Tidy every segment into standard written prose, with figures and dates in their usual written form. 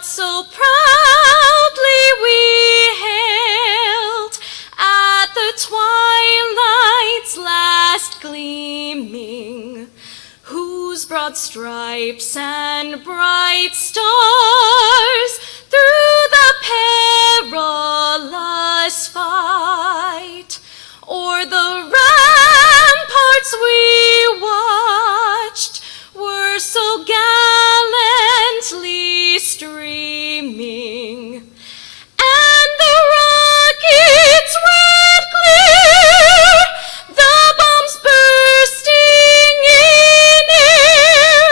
what so proudly we hailed at the twilight's last gleaming, whose broad stripes and bright stars through the perilous fight o'er the ramparts we watched were so gallantly streaming, and the rockets red clear, the bombs bursting in air,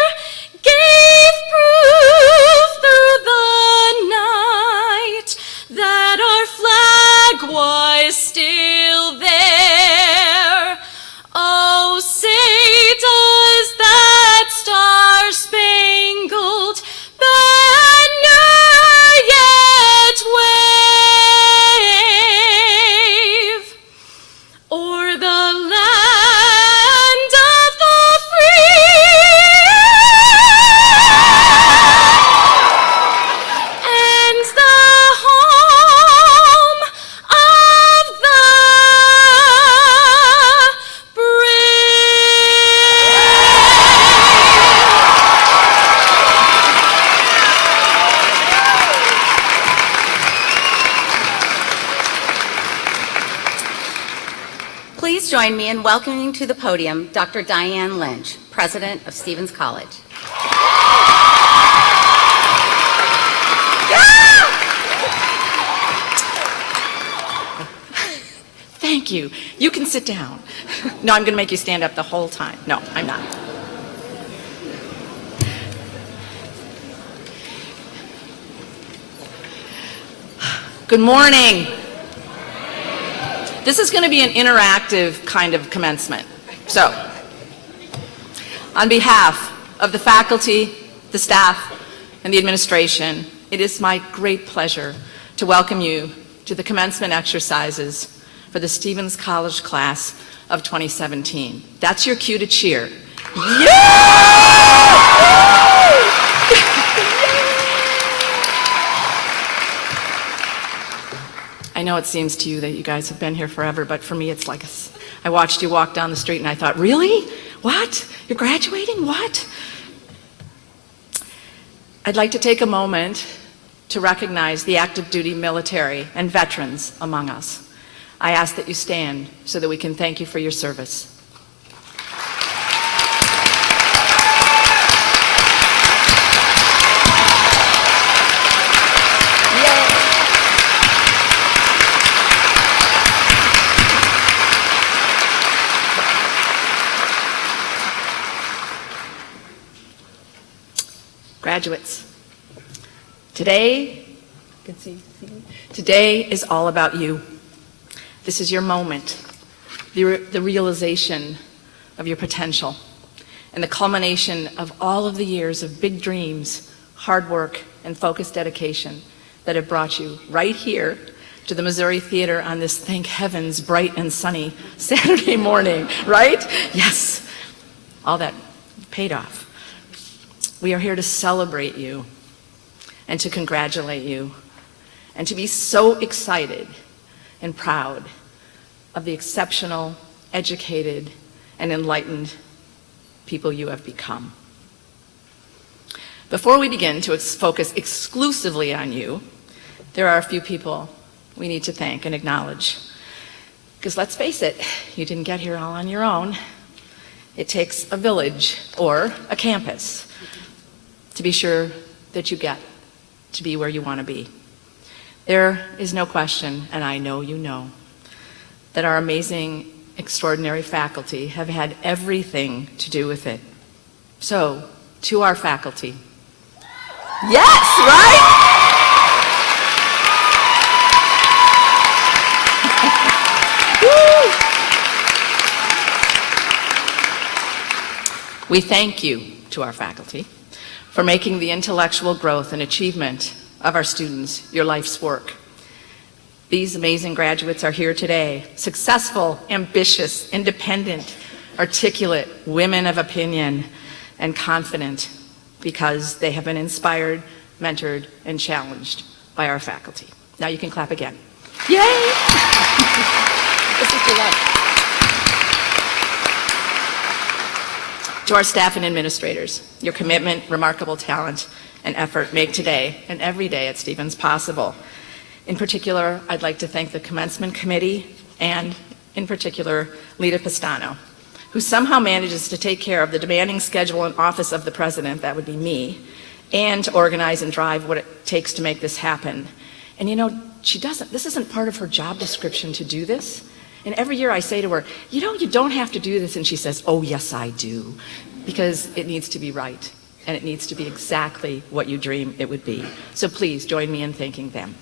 gave proof through the night that our flag was still there. Oh, say does that star-spangled banner yet wave o'er the land of the free and the home of the Please join me in welcoming to the podium Dr. Diane Lynch, President of Stevens College. Thank you. You can sit down. No, I'm going to make you stand up the whole time. No, I'm not. Good morning. This is going to be an interactive kind of commencement. So, on behalf of the faculty, the staff, and the administration, it is my great pleasure to welcome you to the commencement exercises for the Stevens College class of 2017. That's your cue to cheer. I know it seems to you that you guys have been here forever, but for me it's like I watched you walk down the street and I thought, really? What? You're graduating? What? I'd like to take a moment to recognize the active duty military and veterans among us. I ask that you stand so that we can thank you for your service. Graduates, today is all about you. This is your moment, the realization of your potential, and the culmination of all of the years of big dreams, hard work, and focused dedication that have brought you right here to the Missouri Theater on this, thank heavens, bright and sunny Saturday morning, right? Yes, all that paid off. We are here to celebrate you and to congratulate you and to be so excited and proud of the exceptional, educated, and enlightened people you have become. Before we begin to focus exclusively on you, there are a few people we need to thank and acknowledge. Because let's face it, you didn't get here all on your own. It takes a village or a campus to be sure that you get to be where you want to be. There is no question, and I know you know, that our amazing, extraordinary faculty have had everything to do with it. So, to our faculty. Yes, right? We thank you, to our faculty, for making the intellectual growth and achievement of our students your life's work. These amazing graduates are here today, successful, ambitious, independent, articulate, women of opinion, and confident, because they have been inspired mentored, and challenged by our faculty. Now you can clap again. Yay! This is for love. To our staff and administrators, your commitment, remarkable talent, and effort make today and every day at Stevens possible. In particular, I'd like to thank the Commencement Committee and, in particular, Lita Pistano, who somehow manages to take care of the demanding schedule and office of the president, that would be me, and to organize and drive what it takes to make this happen. And you know, this isn't part of her job description to do this. And every year I say to her, you know, you don't have to do this. And she says, oh, yes, I do. Because it needs to be right. And it needs to be exactly what you dream it would be. So please join me in thanking them.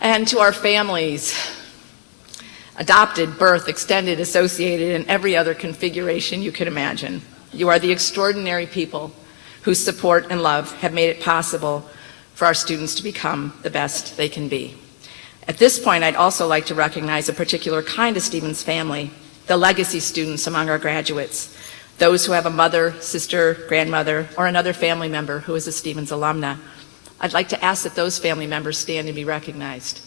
And to our families, adopted, birth, extended, associated, and every other configuration you can imagine. You are the extraordinary people whose support and love have made it possible for our students to become the best they can be. At this point, I'd also like to recognize a particular kind of Stevens family, the legacy students among our graduates, those who have a mother, sister, grandmother, or another family member who is a Stevens alumna. I'd like to ask that those family members stand and be recognized.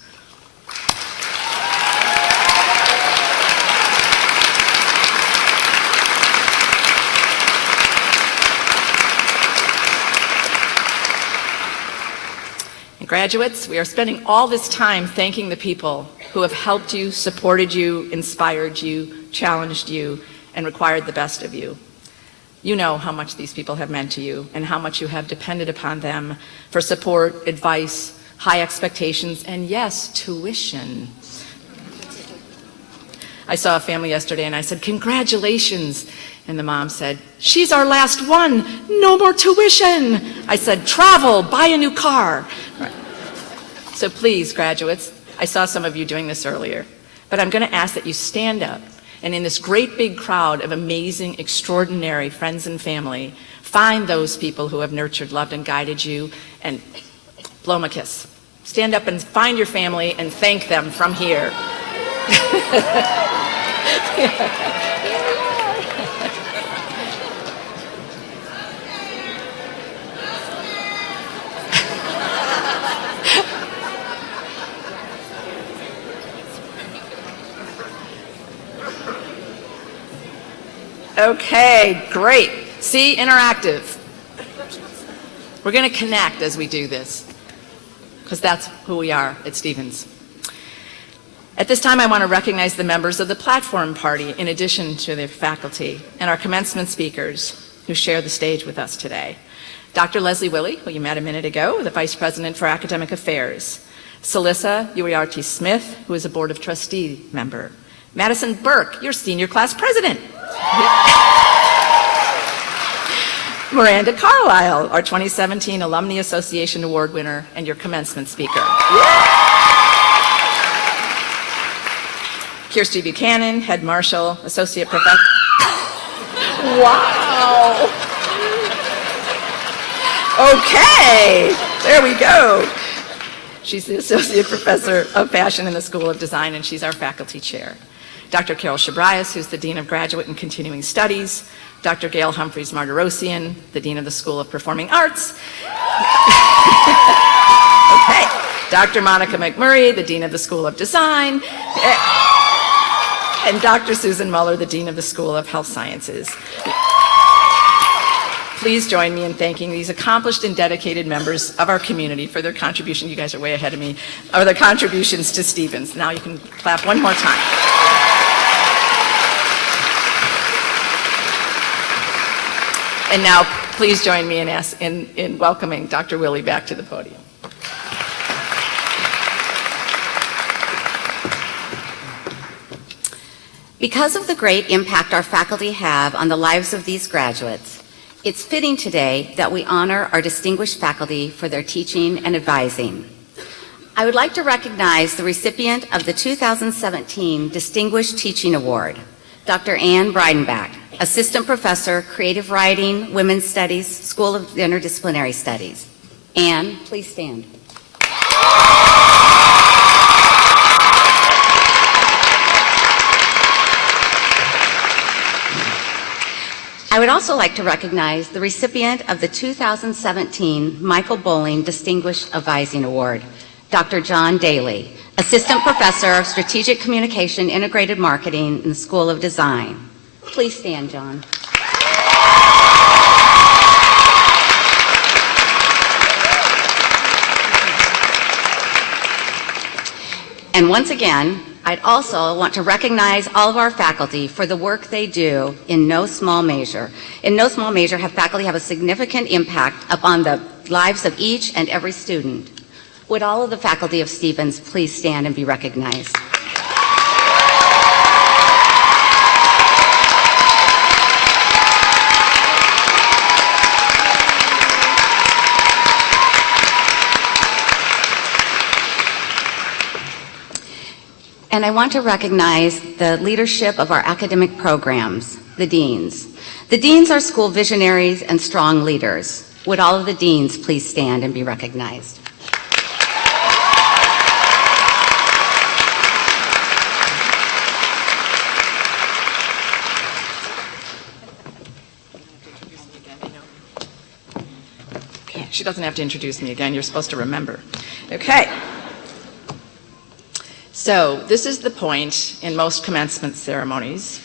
And graduates, we are spending all this time thanking the people who have helped you, supported you, inspired you, challenged you, and required the best of you. You know how much these people have meant to you and how much you have depended upon them for support, advice, high expectations, and yes, tuition. I saw a family yesterday and I said, congratulations. And the mom said, she's our last one, no more tuition. I said, travel, buy a new car. Right. So please, graduates, I saw some of you doing this earlier, but I'm going to ask that you stand up and in this great big crowd of amazing, extraordinary friends and family, find those people who have nurtured, loved, and guided you, and blow them a kiss. Stand up and find your family and thank them from here. Okay, great. See, interactive. We're going to connect as we do this, because that's who we are at Stevens. At this time, I want to recognize the members of the platform party, in addition to their faculty, and our commencement speakers who share the stage with us today. Dr. Leslie Willey, who you met a minute ago, the Vice President for Academic Affairs. Celissa Uriarte Smith, who is a Board of Trustee member. Madison Burke, your Senior Class President. Miranda Carlisle, our 2017 Alumni Association Award winner and your commencement speaker. Kirsty Buchanan, Head Marshal, Associate Professor. Wow. Okay, there we go. She's the Associate Professor of Fashion in the School of Design, and she's our faculty chair. Dr. Carol Shabrias, who's the Dean of Graduate and Continuing Studies. Dr. Gail Humphreys Martirosian, the Dean of the School of Performing Arts. Okay. Dr. Monica McMurray, the Dean of the School of Design. And Dr. Susan Muller, the Dean of the School of Health Sciences. Please join me in thanking these accomplished and dedicated members of our community for their contribution. You guys are way ahead of me. Or their contributions to Stevens. Now you can clap one more time. And now, please join me in welcoming Dr. Willey back to the podium. Because of the great impact our faculty have on the lives of these graduates, it's fitting today that we honor our distinguished faculty for their teaching and advising. I would like to recognize the recipient of the 2017 Distinguished Teaching Award, Dr. Ann Breidenbach, Assistant Professor, Creative Writing, Women's Studies, School of Interdisciplinary Studies. Ann, please stand. I would also like to recognize the recipient of the 2017 Michael Bowling Distinguished Advising Award, Dr. John Daly, Assistant Professor of Strategic Communication Integrated Marketing in the School of Design. Please stand, John. And once again, I'd also want to recognize all of our faculty for the work they do in no small measure. In no small measure, faculty have a significant impact upon the lives of each and every student. Would all of the faculty of Stevens please stand and be recognized? And I want to recognize the leadership of our academic programs, the deans. The deans are school visionaries and strong leaders. Would all of the deans please stand and be recognized? Okay, she doesn't have to introduce me again. You're supposed to remember. Okay. So this is the point in most commencement ceremonies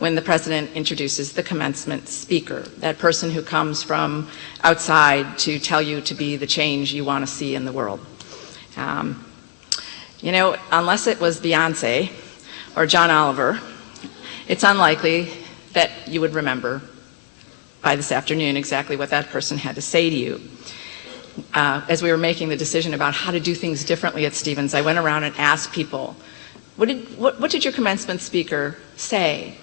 when the president introduces the commencement speaker, that person who comes from outside to tell you to be the change you want to see in the world. You know, unless it was Beyonce or John Oliver, it's unlikely that you would remember by this afternoon exactly what that person had to say to you. As we were making the decision about how to do things differently at Stevens, I went around and asked people, what did your commencement speaker say?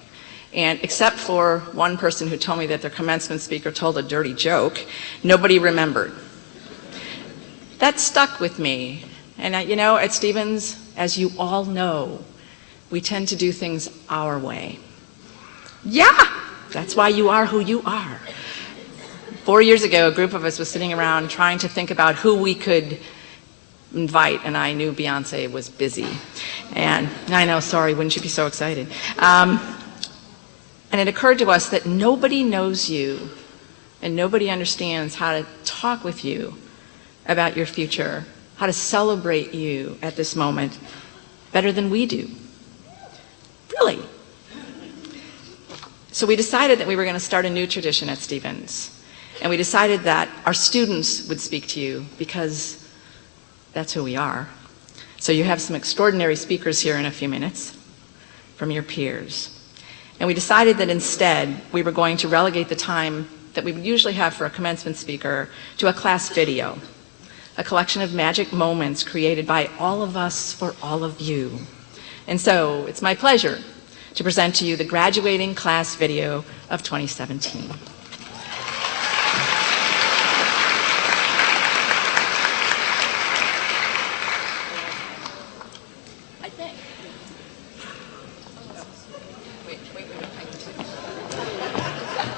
And except for one person who told me that their commencement speaker told a dirty joke, nobody remembered. That stuck with me. And you know, at Stevens, as you all know, we tend to do things our way. Yeah, that's why you are who you are. 4 years ago, a group of us was sitting around trying to think about who we could invite, and I knew Beyonce was busy. And I know, sorry, wouldn't you be so excited? And it occurred to us that nobody knows you and nobody understands how to talk with you about your future, how to celebrate you at this moment better than we do. Really. So we decided that we were going to start a new tradition at Stevens. And we decided that our students would speak to you because that's who we are. So you have some extraordinary speakers here in a few minutes from your peers. And we decided that instead we were going to relegate the time that we would usually have for a commencement speaker to a class video, a collection of magic moments created by all of us for all of you. And so it's my pleasure to present to you the graduating class video of 2017.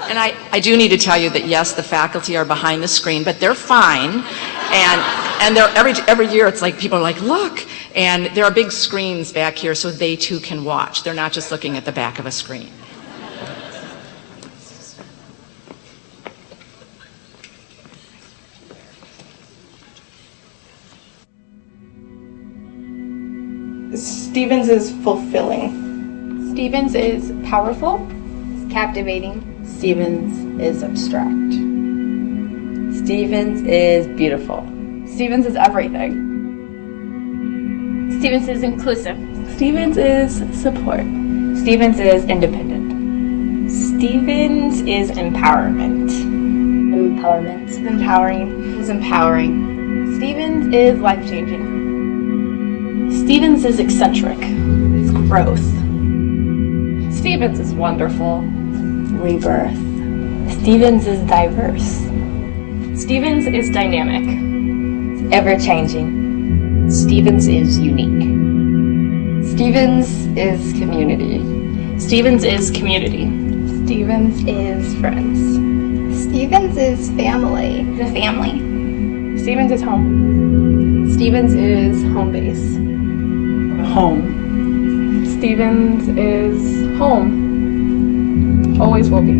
And I do need to tell you that, yes, the faculty are behind the screen, but they're fine. And they're, every year it's like people are like, look. And there are big screens back here so they too can watch. They're not just looking at the back of a screen. Stevens is fulfilling. Stevens is powerful, captivating. Stevens is abstract. Stevens is beautiful. Stevens is everything. Stevens is inclusive. Stevens is support. Stevens is independent. Stevens is empowerment. Empowerment. It's empowering. Is empowering. Stevens is life-changing. Stevens is eccentric. It's growth. Stevens is wonderful. Rebirth. Stevens is diverse. Stevens is dynamic. It's ever-changing. Stevens is unique. Stevens is community. Stevens is community. Stevens is friends. Stevens is family. The family. Stevens is home. Stevens is home base. Home. Stevens is home. Always will be.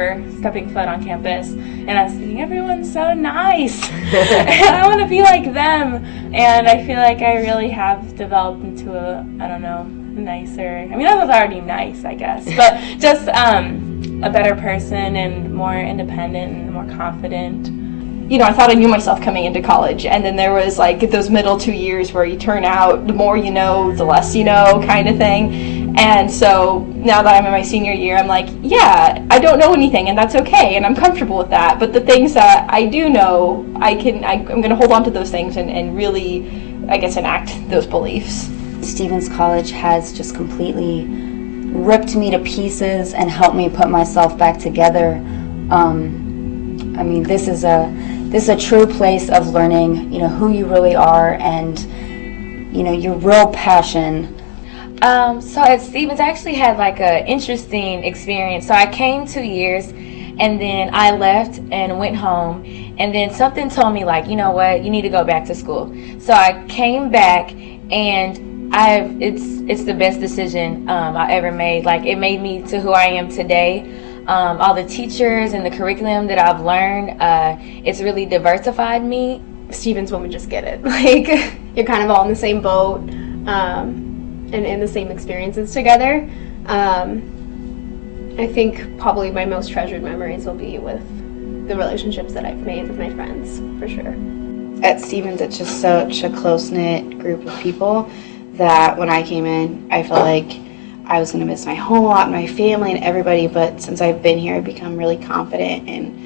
remember stepping foot on campus, and I was thinking, everyone's so nice. And I want to be like them. And I feel like I really have developed into a nicer, I mean, I was already nice, I guess, but just a better person and more independent and more confident. You know, I thought I knew myself coming into college, and then there was like those middle 2 years where you turn out, the more you know, the less you know kind of thing. And so now that I'm in my senior year, I'm like, yeah, I don't know anything, and that's okay, and I'm comfortable with that. But the things that I do know, I'm going to hold on to those things and really, I guess, enact those beliefs. Stevens College has just completely ripped me to pieces and helped me put myself back together. I mean, this is a true place of learning, you know, who you really are and, you know, your real passion. So at Stevens, I actually had like an interesting experience. So I came 2 years, and then I left and went home, and then something told me, like, you know what, you need to go back to school. So I came back, and it's the best decision I ever made. Like, it made me to who I am today. All the teachers and the curriculum that I've learned, it's really diversified me. Stevens women just get it. Like, you're kind of all in the same boat, and in the same experiences together. I think probably my most treasured memories will be with the relationships that I've made with my friends, for sure. At Stevens, it's just such a close-knit group of people that when I came in, I felt like I was going to miss my home a lot, and my family and everybody, but since I've been here, I've become really confident and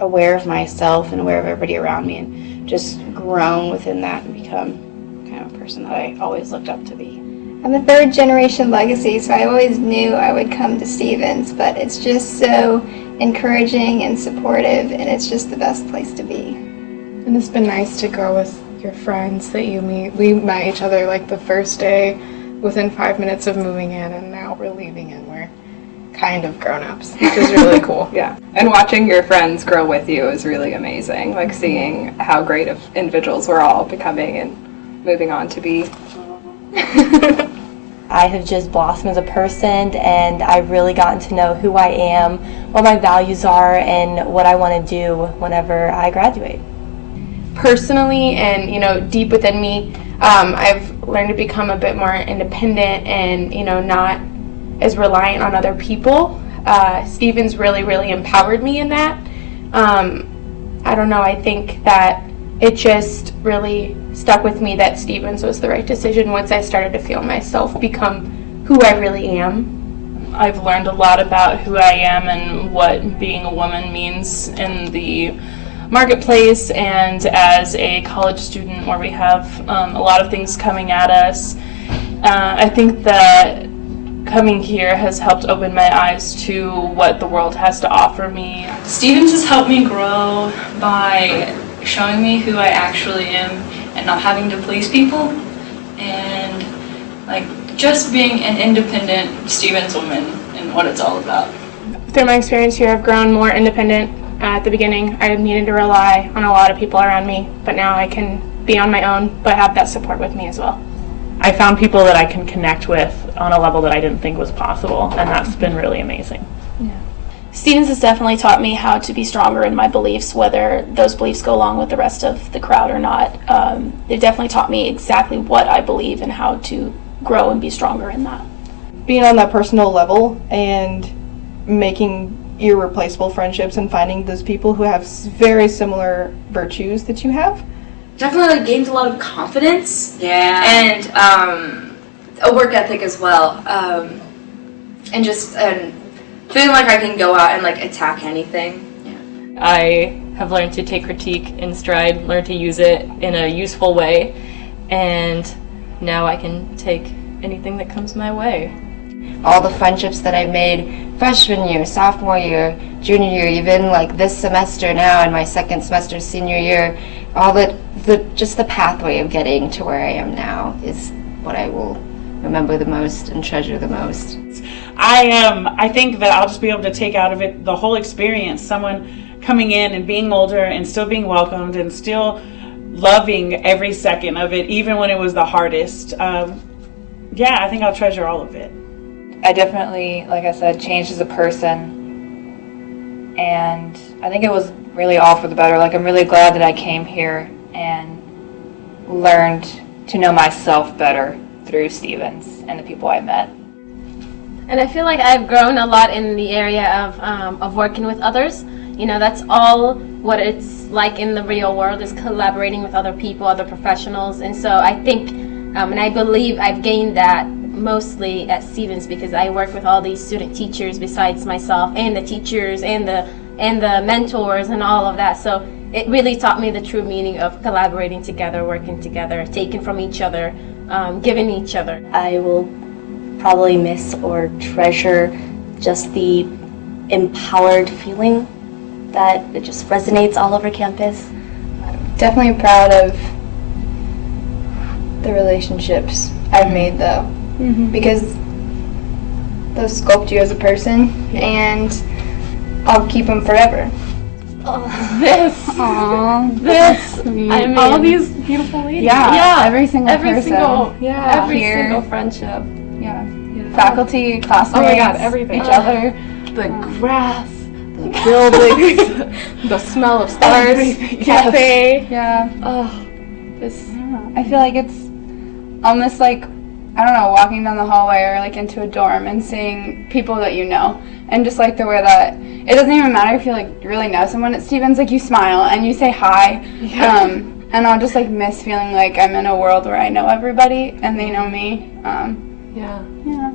aware of myself and aware of everybody around me, and just grown within that and become kind of a person that I always looked up to be. I'm a third generation legacy, so I always knew I would come to Stevens, but it's just so encouraging and supportive, and it's just the best place to be. And it's been nice to go with your friends that you meet. We met each other like the first day within 5 minutes of moving in, and now we're leaving and we're kind of grown-ups, which is really cool. Yeah, and watching your friends grow with you is really amazing, like seeing how great of individuals we're all becoming and moving on to be. I have just blossomed as a person, and I've really gotten to know who I am, what my values are, and what I want to do whenever I graduate. Personally, and, you know, deep within me, I've learned to become a bit more independent and, you know, not as reliant on other people. Stevens really, really empowered me in that. I don't know, I think that it just really stuck with me that Stevens was the right decision once I started to feel myself become who I really am. I've learned a lot about who I am and what being a woman means in the marketplace and as a college student where we have a lot of things coming at us. I think that coming here has helped open my eyes to what the world has to offer me. Stevens has helped me grow by showing me who I actually am and not having to please people, and like just being an independent Stevens woman and what it's all about. Through my experience here, I've grown more independent. At the beginning, I needed to rely on a lot of people around me, but now I can be on my own, but have that support with me as well. I found people that I can connect with on a level that I didn't think was possible, and that's been really amazing. Stevens has definitely taught me how to be stronger in my beliefs, whether those beliefs go along with the rest of the crowd or not. They've definitely taught me exactly what I believe and how to grow and be stronger in that. Being on that personal level and making irreplaceable friendships and finding those people who have very similar virtues that you have. Definitely gained a lot of confidence. Yeah. And a work ethic as well. And just feeling like I can go out and like attack anything. Yeah. I have learned to take critique in stride, learn to use it in a useful way, and now I can take anything that comes my way. All the friendships that I've made freshman year, sophomore year, junior year, even like this semester now in my second semester, senior year, all just the pathway of getting to where I am now is what I will remember the most and treasure the most. I think that I'll just be able to take out of it the whole experience, someone coming in and being older and still being welcomed and still loving every second of it, even when it was the hardest. Yeah, I think I'll treasure all of it. I definitely, like I said, changed as a person. And I think it was really all for the better. Like, I'm really glad that I came here and learned to know myself better through Stevens and the people I met. And I feel like I've grown a lot in the area of working with others. You know, that's all what it's like in the real world, is collaborating with other people, other professionals. And so I think, and I believe I've gained that mostly at Stevens, because I work with all these student teachers besides myself, and the teachers and the mentors and all of that. So it really taught me the true meaning of collaborating together, working together, taking from each other, giving each other. I will probably miss or treasure just the empowered feeling that it just resonates all over campus. Definitely proud of the relationships I've made, though, because those sculpt you as a person, and I'll keep them forever. This. I mean, all these beautiful ladies. Yeah, every single person. Every here. single friendship. Yeah. Faculty, classmates. Oh my God, everything. Each other. The grass, the buildings, the smell of stars, cafe. Yeah. Oh, I feel like it's almost like, I don't know, walking down the hallway or like into a dorm and seeing people that you know, and just like the way that it doesn't even matter if you like really know someone at Stevens, like you smile and you say hi. And I'll just like miss feeling like I'm in a world where I know everybody and they know me.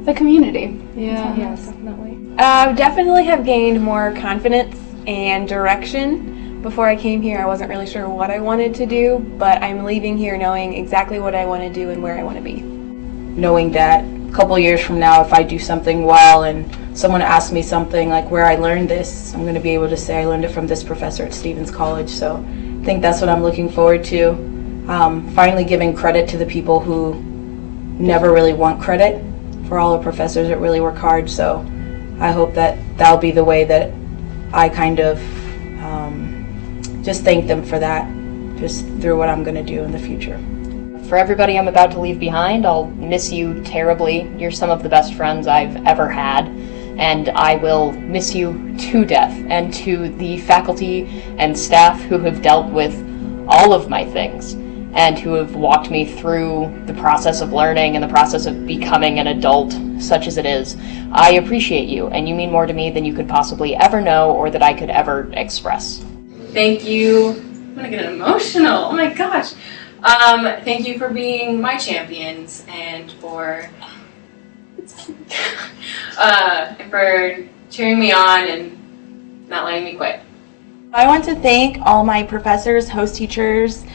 The community. Yes, definitely. Definitely have gained more confidence and direction. Before I came here, I wasn't really sure what I wanted to do, but I'm leaving here knowing exactly what I want to do and where I want to be. Knowing that a couple years from now, if I do something well and someone asks me something like where I learned this, I'm going to be able to say I learned it from this professor at Stevens College. So I think that's what I'm looking forward to. Finally giving credit to the people who never really want credit for all the professors that really work hard. So I hope that that'll be the way that I kind of just thank them for that, just through what I'm going to do in the future. For everybody I'm about to leave behind, I'll miss you terribly. You're some of the best friends I've ever had, and I will miss you to death. And to the faculty and staff who have dealt with all of my things and who have walked me through the process of learning and the process of becoming an adult, such as it is, I appreciate you, and you mean more to me than you could possibly ever know or that I could ever express. Thank you. I'm gonna get emotional. Oh my gosh. Thank you for being my champions and for cheering me on and not letting me quit. I want to thank all my professors, host teachers,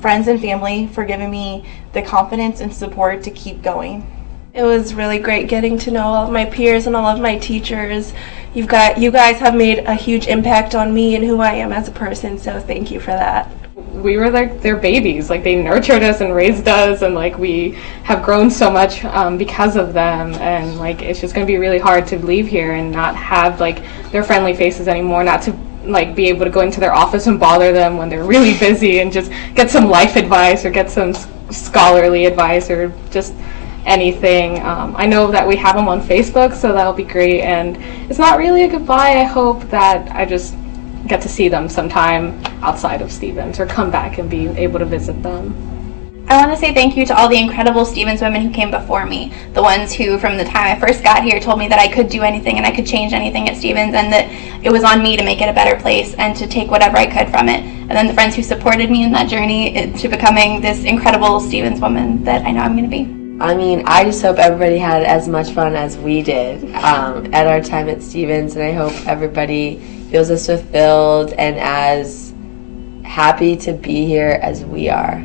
friends and family for giving me the confidence and support to keep going. It was really great getting to know all of my peers and all of my teachers. You guys have made a huge impact on me and who I am as a person, so thank you for that. We were like their babies. Like, they nurtured us and raised us, and like we have grown so much because of them. And like it's just going to be really hard to leave here and not have like their friendly faces anymore. Not to like be able to go into their office and bother them when they're really busy and just get some life advice or get some scholarly advice or just anything. I know that we have them on Facebook, so that'll be great. And it's not really a goodbye. I hope that I just get to see them sometime outside of Stevens or come back and be able to visit them. I want to say thank you to all the incredible Stevens women who came before me, the ones who from the time I first got here told me that I could do anything and I could change anything at Stevens, and that it was on me to make it a better place and to take whatever I could from it. And then the friends who supported me in that journey to becoming this incredible Stevens woman that I know I'm going to be. I mean, I just hope everybody had as much fun as we did at our time at Stevens, and I hope everybody feels as fulfilled and as happy to be here as we are.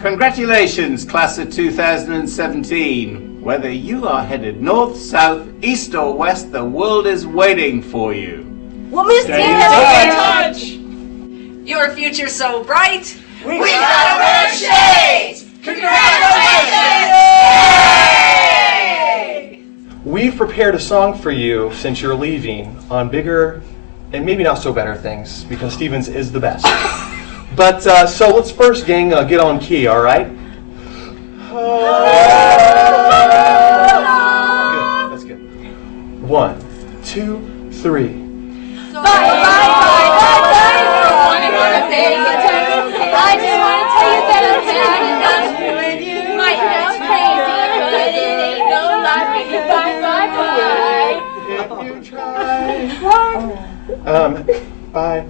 Congratulations, class of 2017. Whether you are headed north, south, east or west, the world is waiting for you. We'll miss you. Stay in touch. Your future's so bright. We gotta wear shades. Congratulations! We've prepared a song for you since you're leaving on bigger and maybe not so better things, because Stevens is the best. But so let's first, gang, get on key, all right? 1, 2, 3. I just want to tell you that I'm sad enough with you. Might sound crazy, but it ain't no lie. Bye, bye, bye. Bye.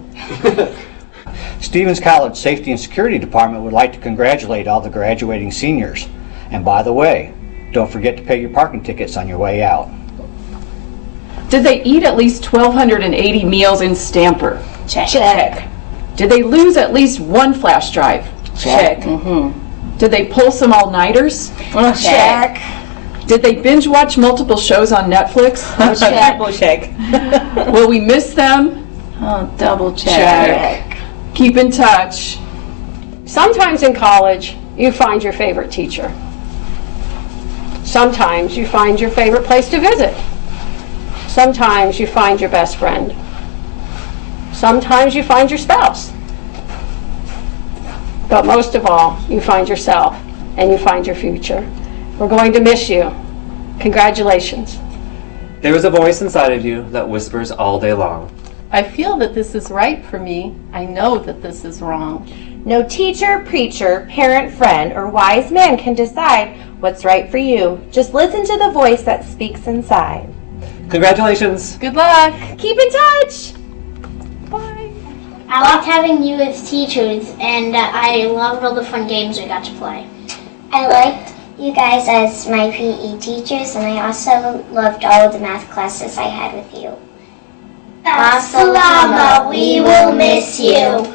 Stevens College Safety and Security Department would like to congratulate all the graduating seniors. And by the way, don't forget to pay your parking tickets on your way out. Did they eat at least 1,280 meals in Stamper? Check. Did they lose at least one flash drive? Check. Did they pull some all-nighters? Check. Did they binge watch multiple shows on Netflix? Check. Check. Will we miss them? Double check. Keep in touch. Sometimes in college, you find your favorite teacher. Sometimes you find your favorite place to visit. Sometimes you find your best friend. Sometimes you find your spouse. But most of all, you find yourself and you find your future. We're going to miss you. Congratulations. There is a voice inside of you that whispers all day long. I feel that this is right for me. I know that this is wrong. No teacher, preacher, parent, friend, or wise man can decide what's right for you. Just listen to the voice that speaks inside. Congratulations. Good luck. Keep in touch. I liked having you as teachers, and I loved all the fun games we got to play. I liked you guys as my PE teachers, and I also loved all of the math classes I had with you. Salama, we will miss you.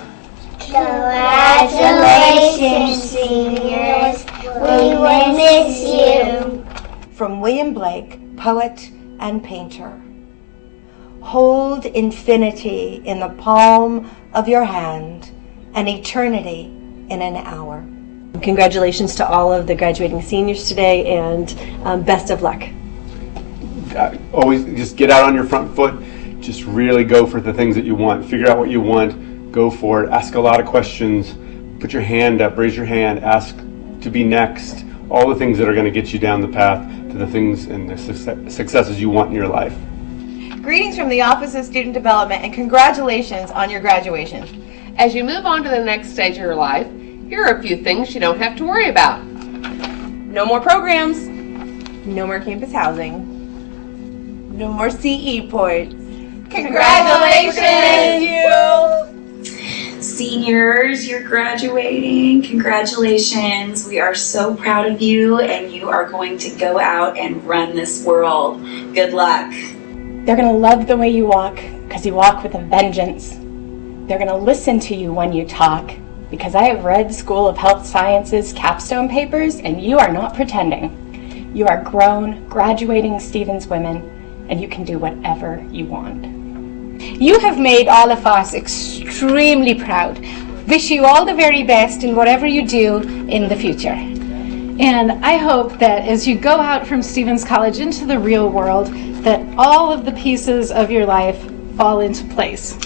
Congratulations, seniors. We will miss you. From William Blake, poet and painter. Hold infinity in the palm of your hand and eternity in an hour. Congratulations to all of the graduating seniors today, and best of luck. Always just get out on your front foot. Just really go for the things that you want. Figure out what you want. Go for it. Ask a lot of questions. Put your hand up. Raise your hand. Ask to be next. All the things that are going to get you down the path to the things and the successes you want in your life. Greetings from the Office of Student Development, and congratulations on your graduation. As you move on to the next stage of your life, here are a few things you don't have to worry about. No more programs. No more campus housing. No more CE ports. Congratulations! Seniors, you're graduating. Congratulations. We are so proud of you, and you are going to go out and run this world. Good luck. They're going to love the way you walk because you walk with a vengeance. They're going to listen to you when you talk because I have read School of Health Sciences capstone papers, and you are not pretending. You are grown, graduating Stevens women, and you can do whatever you want. You have made all of us extremely proud. Wish you all the very best in whatever you do in the future. And I hope that as you go out from Stevens College into the real world, that all of the pieces of your life fall into place.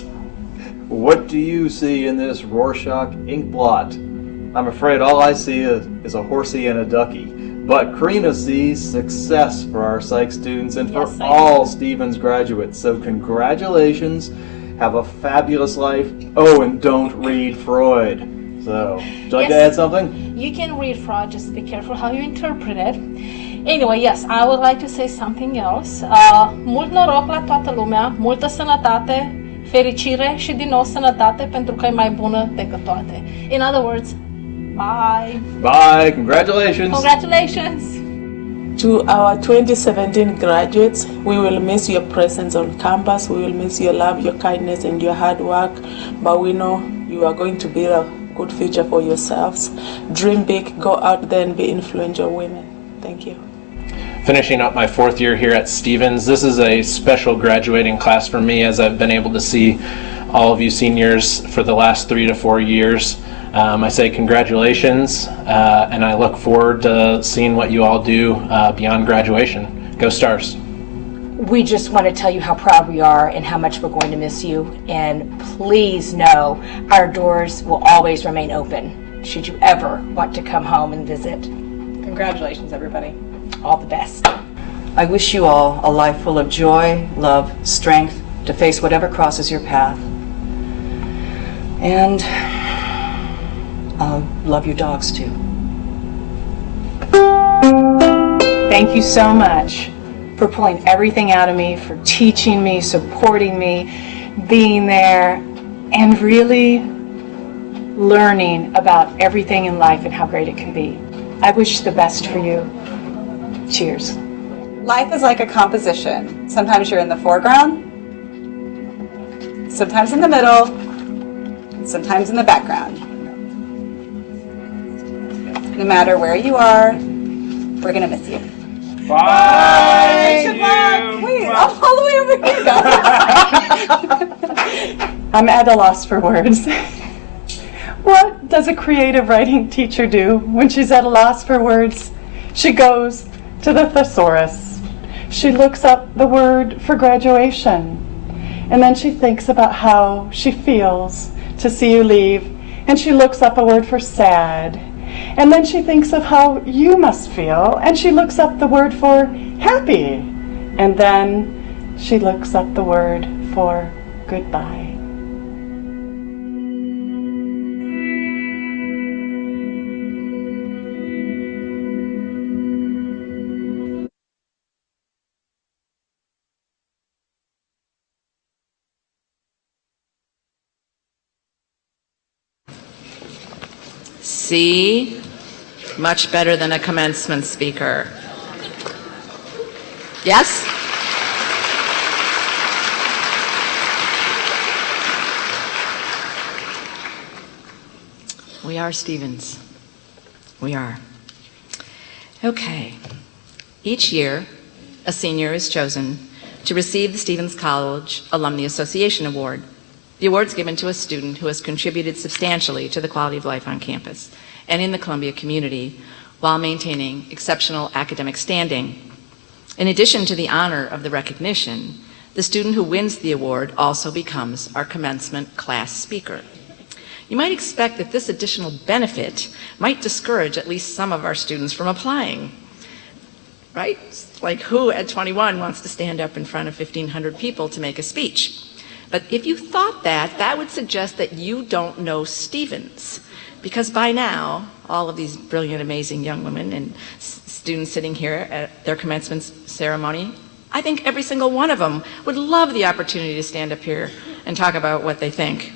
What do you see in this Rorschach ink blot? I'm afraid all I see is a horsey and a ducky. But Karina sees success for our psych students and for all Stevens graduates. So congratulations. Have a fabulous life. Oh, and don't read Freud. So, would you like to add something? You can read Freud, just be careful how you interpret it. Anyway, yes, I would like to say something else. Mult noroc la toată lumea, multă sănătate, fericire și din nou sănătate pentru că e mai bună decât toate. In other words, bye. Bye. Congratulations. Congratulations. To our 2017 graduates, we will miss your presence on campus. We will miss your love, your kindness, and your hard work. But we know you are going to build a good future for yourselves. Dream big, go out there and be influential women. Thank you. Finishing up my fourth year here at Stevens, this is a special graduating class for me, as I've been able to see all of you seniors for the last 3 to 4 years. I say congratulations, and I look forward to seeing what you all do beyond graduation. Go Stars. We just want to tell you how proud we are and how much we're going to miss you. And please know our doors will always remain open should you ever want to come home and visit. Congratulations, everybody. All the best. I wish you all a life full of joy, love, strength to face whatever crosses your path. And I'll love your dogs too. Thank you so much for pulling everything out of me, for teaching me, supporting me, being there, and really learning about everything in life and how great it can be. I wish the best for you. Cheers. Life is like a composition. Sometimes you're in the foreground, sometimes in the middle, sometimes in the background. No matter where you are, we're gonna miss you. Bye. Good luck. Wait, I'm all the way over here. I'm at a loss for words. What does a creative writing teacher do when she's at a loss for words? She goes to the thesaurus. She looks up the word for graduation. And then she thinks about how she feels to see you leave. And she looks up a word for sad. And then she thinks of how you must feel. And she looks up the word for happy. And then she looks up the word for goodbye. See? Much better than a commencement speaker. Yes? We are Stevens. We are. Okay. Each year, a senior is chosen to receive the Stevens College Alumni Association Award. The award is given to a student who has contributed substantially to the quality of life on campus and in the Columbia community while maintaining exceptional academic standing. In addition to the honor of the recognition, the student who wins the award also becomes our commencement class speaker. You might expect that this additional benefit might discourage at least some of our students from applying, right? Like, who at 21 wants to stand up in front of 1,500 people to make a speech? But if you thought that, that would suggest that you don't know Stevens. Because by now, all of these brilliant, amazing young women and students sitting here at their commencement ceremony, I think every single one of them would love the opportunity to stand up here and talk about what they think.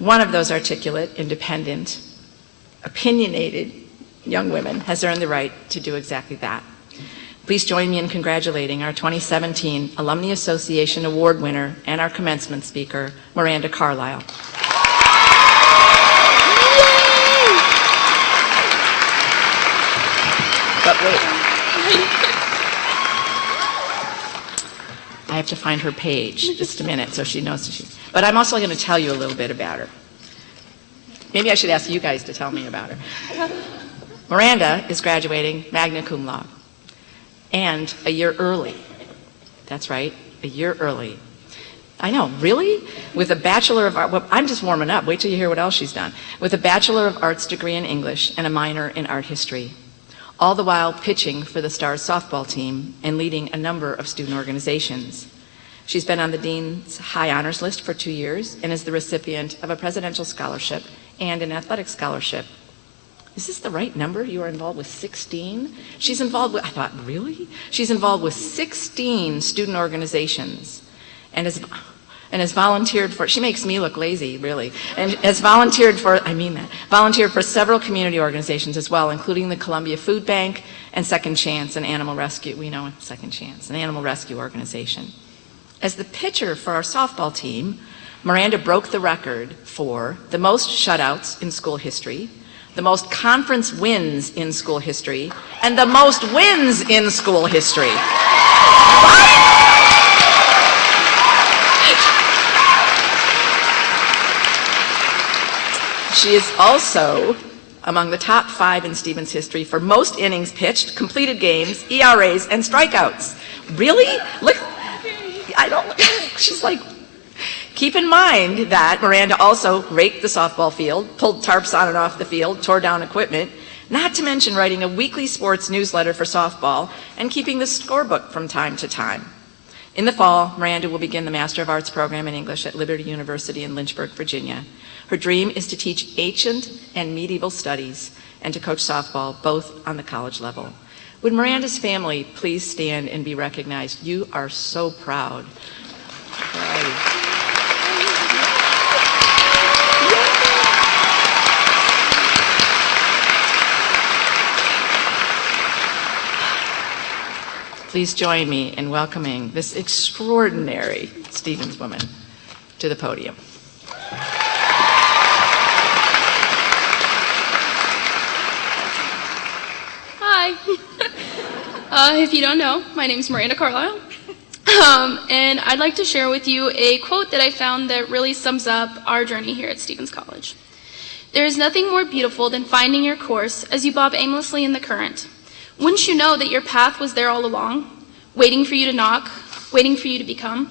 One of those articulate, independent, opinionated young women has earned the right to do exactly that. Please join me in congratulating our 2017 Alumni Association Award winner and our commencement speaker, Miranda Carlisle. But wait. I have to find her page, just a minute, so she knows. But I'm also going to tell you a little bit about her. Maybe I should ask you guys to tell me about her. Miranda is graduating magna cum laude. And a year early. That's right, a year early. I know, really? With a Bachelor of Art, well, I'm just warming up. Wait till you hear what else she's done. With a Bachelor of Arts degree in English and a minor in art history. All the while pitching for the Stars softball team and leading a number of student organizations. She's been on the Dean's High Honors List for 2 years and is the recipient of a presidential scholarship and an athletic scholarship. Is this the right number? You are involved with 16? She's involved with, I thought, really? She's involved with 16 student organizations and has volunteered for, she makes me look lazy, really, and has volunteered for, I mean that, volunteered for several community organizations as well, including the Columbia Food Bank and Second Chance, an animal rescue, we know Second Chance, an animal rescue organization. As the pitcher for our softball team, Miranda broke the record for the most shutouts in school history, the most conference wins in school history, and the most wins in school history. She is also among the top 5 in Stevens history for most innings pitched, completed games, ERAs, and strikeouts. Really? Look, I don't, she's like, keep in mind that Miranda also raked the softball field, pulled tarps on and off the field, tore down equipment, not to mention writing a weekly sports newsletter for softball and keeping the scorebook from time to time. In the fall, Miranda will begin the Master of Arts program in English at Liberty University in Lynchburg, Virginia. Her dream is to teach ancient and medieval studies and to coach softball, both on the college level. Would Miranda's family please stand and be recognized? You are so proud. Please join me in welcoming this extraordinary Stevens woman to the podium. Hi. If you don't know, my name is Miranda Carlisle. And I'd like to share with you a quote that I found that really sums up our journey here at Stevens College. There is nothing more beautiful than finding your course as you bob aimlessly in the current. Wouldn't you know that your path was there all along, waiting for you to knock, waiting for you to become?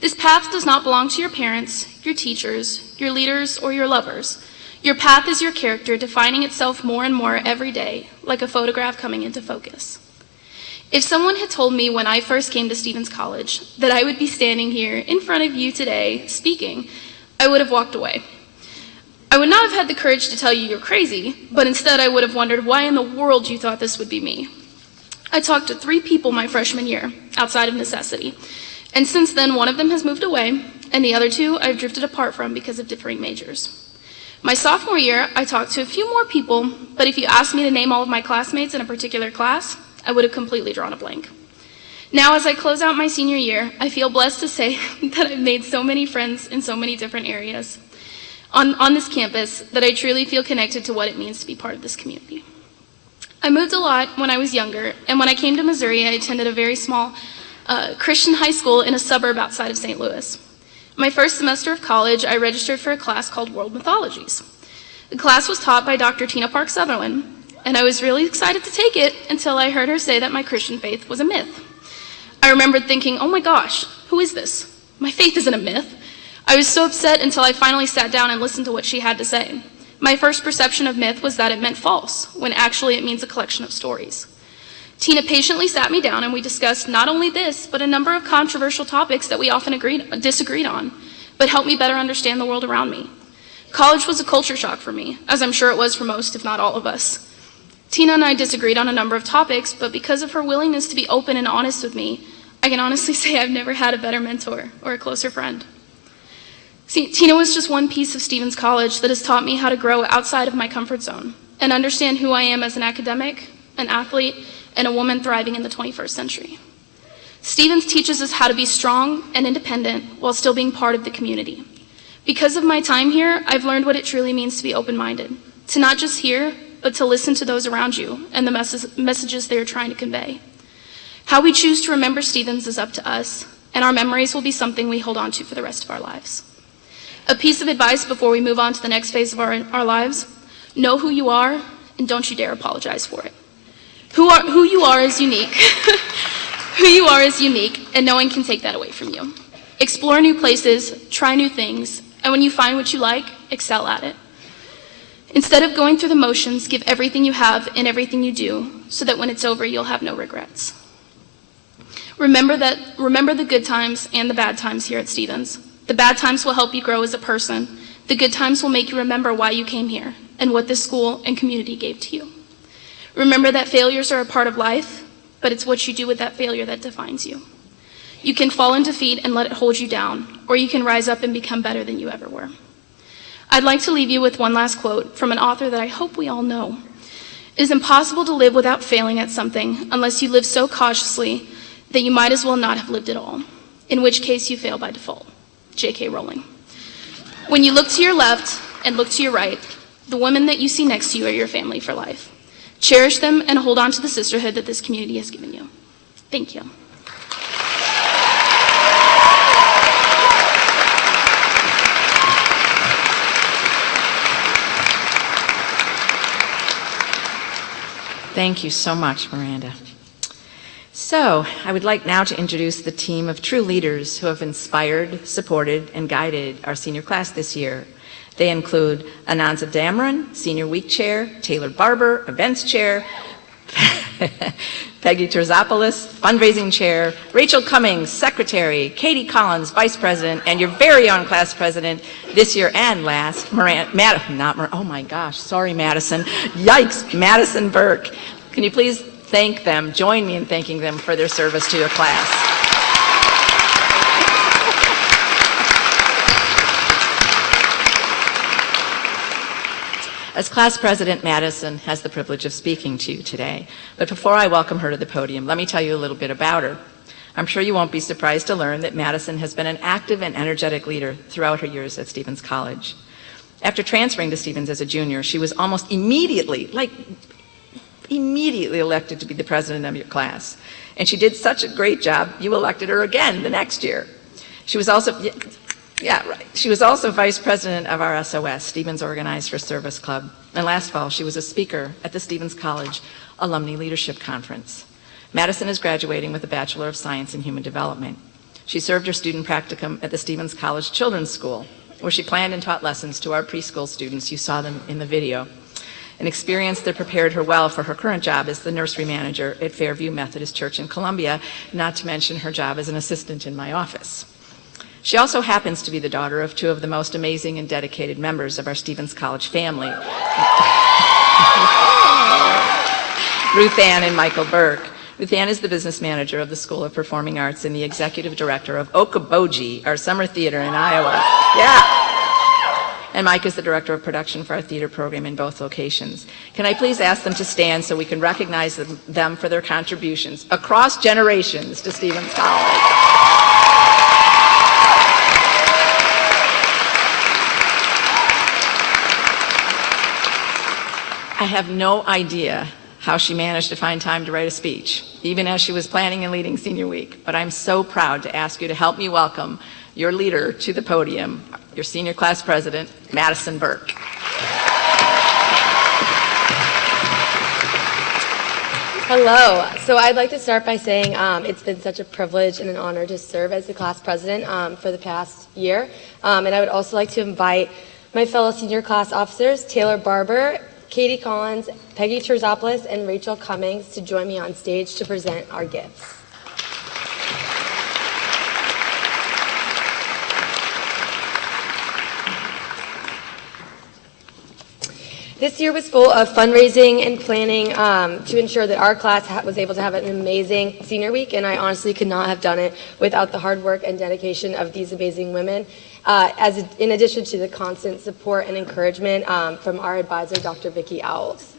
This path does not belong to your parents, your teachers, your leaders, or your lovers. Your path is your character defining itself more and more every day, like a photograph coming into focus. If someone had told me when I first came to Stevens College that I would be standing here in front of you today speaking, I would have walked away. I would not have had the courage to tell you you're crazy, but instead I would have wondered why in the world you thought this would be me. I talked to 3 people my freshman year, outside of necessity, and since then one of them has moved away, and the other 2 I've drifted apart from because of differing majors. My sophomore year, I talked to a few more people, but if you asked me to name all of my classmates in a particular class, I would have completely drawn a blank. Now, as I close out my senior year, I feel blessed to say that I've made so many friends in so many different areas on this campus that I truly feel connected to what it means to be part of this community. I moved a lot when I was younger, and when I came to Missouri, I attended a very small Christian high school in a suburb outside of St. Louis. My first semester of college, I registered for a class called World Mythologies. The class was taught by Dr. Tina Park Sutherland, and I was really excited to take it until I heard her say that my Christian faith was a myth. I remembered thinking, oh my gosh, who is this? My faith isn't a myth. I was so upset until I finally sat down and listened to what she had to say. My first perception of myth was that it meant false, when actually it means a collection of stories. Tina patiently sat me down and we discussed not only this, but a number of controversial topics that we often disagreed on, but helped me better understand the world around me. College was a culture shock for me, as I'm sure it was for most, if not all of us. Tina and I disagreed on a number of topics, but because of her willingness to be open and honest with me, I can honestly say I've never had a better mentor or a closer friend. See, Tina was just one piece of Stevens College that has taught me how to grow outside of my comfort zone and understand who I am as an academic, an athlete, and a woman thriving in the 21st century. Stevens teaches us how to be strong and independent while still being part of the community. Because of my time here, I've learned what it truly means to be open-minded, to not just hear, but to listen to those around you and the messages they are trying to convey. How we choose to remember Stevens is up to us, and our memories will be something we hold on to for the rest of our lives. A piece of advice before we move on to the next phase of our lives: know who you are, and don't you dare apologize for it. Who you are is unique. Who you are is unique, and no one can take that away from you. Explore new places, try new things, and when you find what you like, excel at it. Instead of going through the motions, give everything you have in everything you do, so that when it's over, you'll have no regrets. Remember the good times and the bad times here at Stevens. The bad times will help you grow as a person. The good times will make you remember why you came here and what this school and community gave to you. Remember that failures are a part of life, but it's what you do with that failure that defines you. You can fall in defeat and let it hold you down, or you can rise up and become better than you ever were. I'd like to leave you with one last quote from an author that I hope we all know. It is impossible to live without failing at something unless you live so cautiously that you might as well not have lived at all, in which case you fail by default. J.K. Rowling. When you look to your left and look to your right, the women that you see next to you are your family for life. Cherish them and hold on to the sisterhood that this community has given you. Thank you. Thank you so much, Miranda. So, I would like now to introduce the team of true leaders who have inspired, supported, and guided our senior class this year. They include Ananza Dameron, Senior Week Chair, Taylor Barber, Events Chair, Peggy Terzopoulos, Fundraising Chair, Rachel Cummings, Secretary, Katie Collins, Vice President, and your very own class president this year and last, Madison. Yikes, Madison Burke. Can you please thank them, join me in thanking them for their service to your class. As class president, Madison has the privilege of speaking to you today. But before I welcome her to the podium, let me tell you a little bit about her. I'm sure you won't be surprised to learn that Madison has been an active and energetic leader throughout her years at Stevens College. After transferring to Stevens as a junior, she was almost immediately elected to be the president of your class. And she did such a great job, you elected her again the next year. She was also vice president of our SOS, Stevens Organized for Service Club. And last fall, she was a speaker at the Stevens College Alumni Leadership Conference. Madison is graduating with a Bachelor of Science in Human Development. She served her student practicum at the Stevens College Children's School, where she planned and taught lessons to our preschool students. You saw them in the video. An experience that prepared her well for her current job as the nursery manager at Fairview Methodist Church in Columbia, not to mention her job as an assistant in my office. She also happens to be the daughter of two of the most amazing and dedicated members of our Stevens College family, Ruth Ann and Michael Burke. Ruth Ann is the business manager of the School of Performing Arts and the executive director of Okoboji, our summer theater in Iowa. Yeah. And Mike is the director of production for our theater program in both locations. Can I please ask them to stand so we can recognize them for their contributions across generations to Stevens College? I have no idea how she managed to find time to write a speech, even as she was planning and leading Senior Week. But I'm so proud to ask you to help me welcome your leader to the podium, your senior class president, Madison Burke. Hello. So I'd like to start by saying it's been such a privilege and an honor to serve as the class president for the past year. And I would also like to invite my fellow senior class officers, Taylor Barber, Katie Collins, Peggy Terzopoulos, and Rachel Cummings to join me on stage to present our gifts. This year was full of fundraising and planning to ensure that our class was able to have an amazing senior week, and I honestly could not have done it without the hard work and dedication of these amazing women. In addition to the constant support and encouragement from our advisor, Dr. Vicki Owls.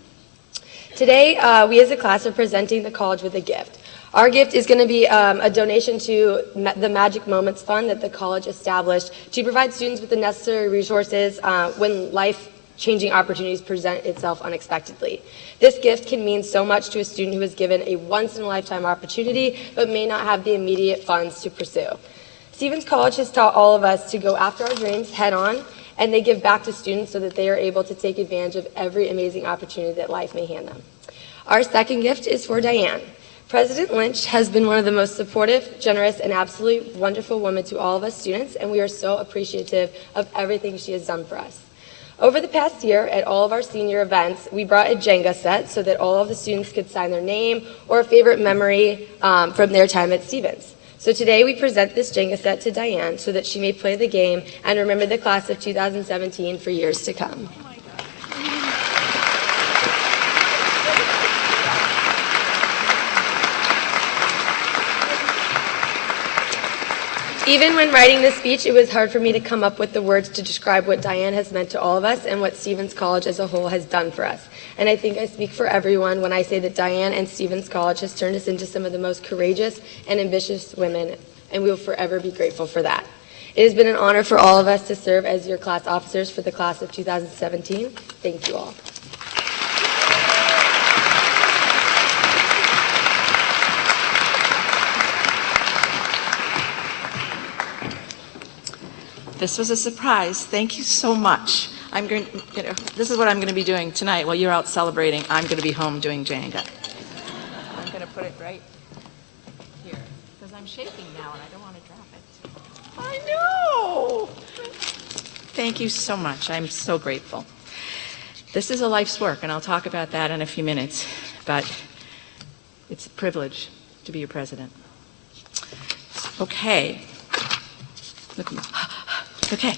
Today, we as a class are presenting the college with a gift. Our gift is going to be a donation to the Magic Moments Fund that the college established to provide students with the necessary resources when life-changing opportunities present itself unexpectedly. This gift can mean so much to a student who is given a once-in-a-lifetime opportunity but may not have the immediate funds to pursue. Stevens College has taught all of us to go after our dreams head on, and they give back to students so that they are able to take advantage of every amazing opportunity that life may hand them. Our second gift is for Diane. President Lynch has been one of the most supportive, generous, and absolutely wonderful women to all of us students, and we are so appreciative of everything she has done for us. Over the past year, at all of our senior events, we brought a Jenga set so that all of the students could sign their name or a favorite memory from their time at Stevens. So today we present this Jenga set to Diane so that she may play the game and remember the class of 2017 for years to come. Even when writing this speech, it was hard for me to come up with the words to describe what Diane has meant to all of us and what Stevens College as a whole has done for us. And I think I speak for everyone when I say that Diane and Stevens College has turned us into some of the most courageous and ambitious women, and we will forever be grateful for that. It has been an honor for all of us to serve as your class officers for the class of 2017. Thank you all. This was a surprise. Thank you so much. This is what I'm going to be doing tonight while you're out celebrating. I'm going to be home doing Jenga. I'm going to put it right here because I'm shaking now and I don't want to drop it. I know. Thank you so much. I'm so grateful. This is a life's work, and I'll talk about that in a few minutes, but it's a privilege to be your president. Okay. Look at me. Okay.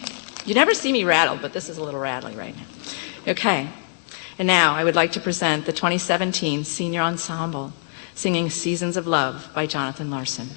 You never see me rattled, but this is a little rattly right now. Okay. And now I would like to present the 2017 Senior Ensemble singing Seasons of Love by Jonathan Larson.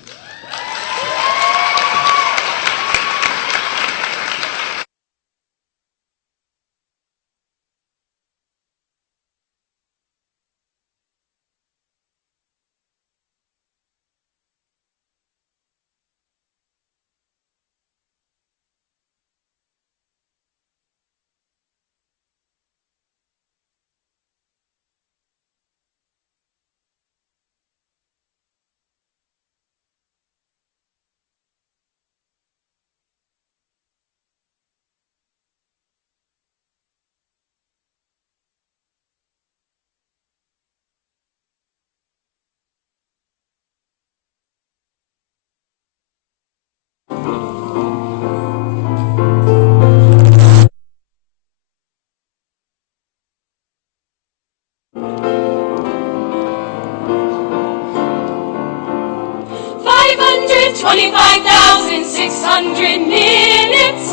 minutes,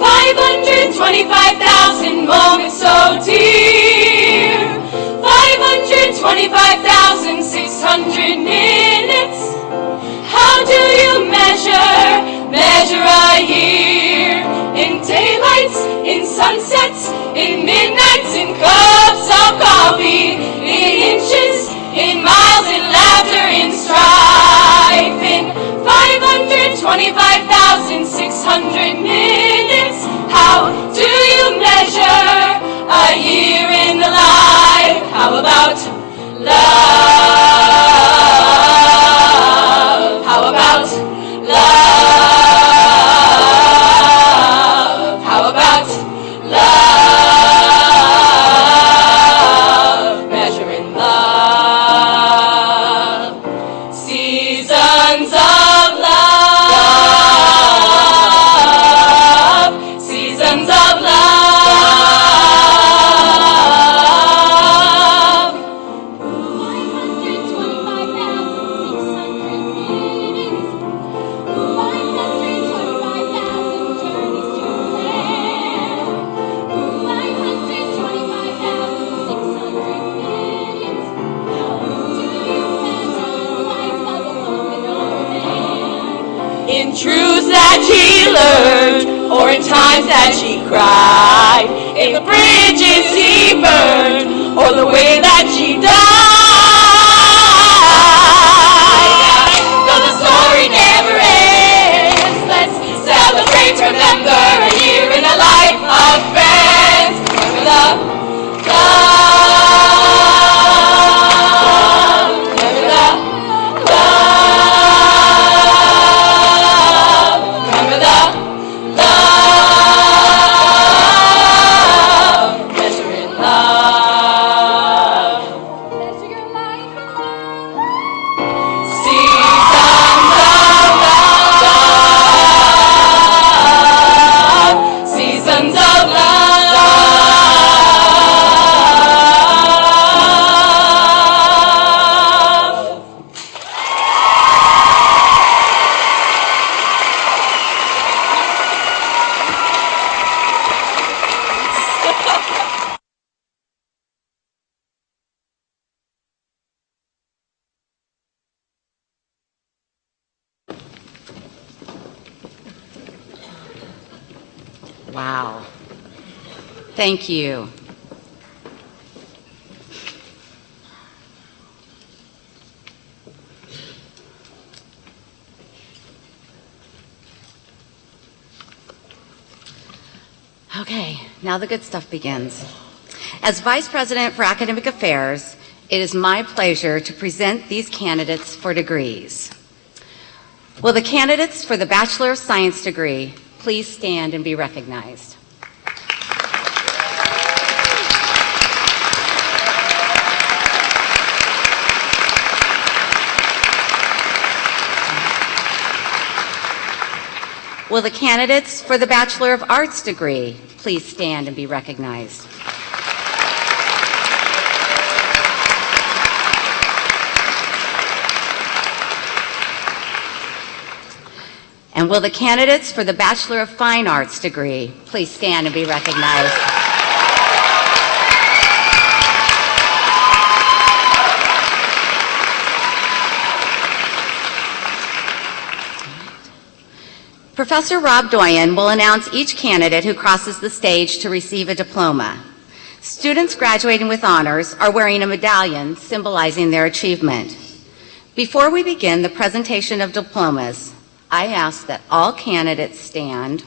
525,000 moments so dear, 525,600 minutes. How do you measure a year? In daylights, in sunsets, in midnights, in cups of coffee, in inches, in miles, in laughter, in strife, in 525,600 minutes. How do you measure a year in the life? How about love? How about love? How about love? Measuring love. Seasons of love. Seasons of love. In truths that she learned, or in times that she cried, in the bridges he burned, or the way that she died. Though the story never ends, let's celebrate, remember a year in a life of friends. Remember the love, remember the love, remember the love, measuring love. Measure your life. Seasons of love. Seasons of love. Wow. Thank you. Okay, now the good stuff begins. As Vice President for Academic Affairs, it is my pleasure to present these candidates for degrees. Will the candidates for the Bachelor of Science degree please stand and be recognized? Will the candidates for the Bachelor of Arts degree please stand and be recognized? And will the candidates for the Bachelor of Fine Arts degree please stand and be recognized? Professor Rob Doyen will announce each candidate who crosses the stage to receive a diploma. Students graduating with honors are wearing a medallion symbolizing their achievement. Before we begin the presentation of diplomas, I ask that all candidates stand.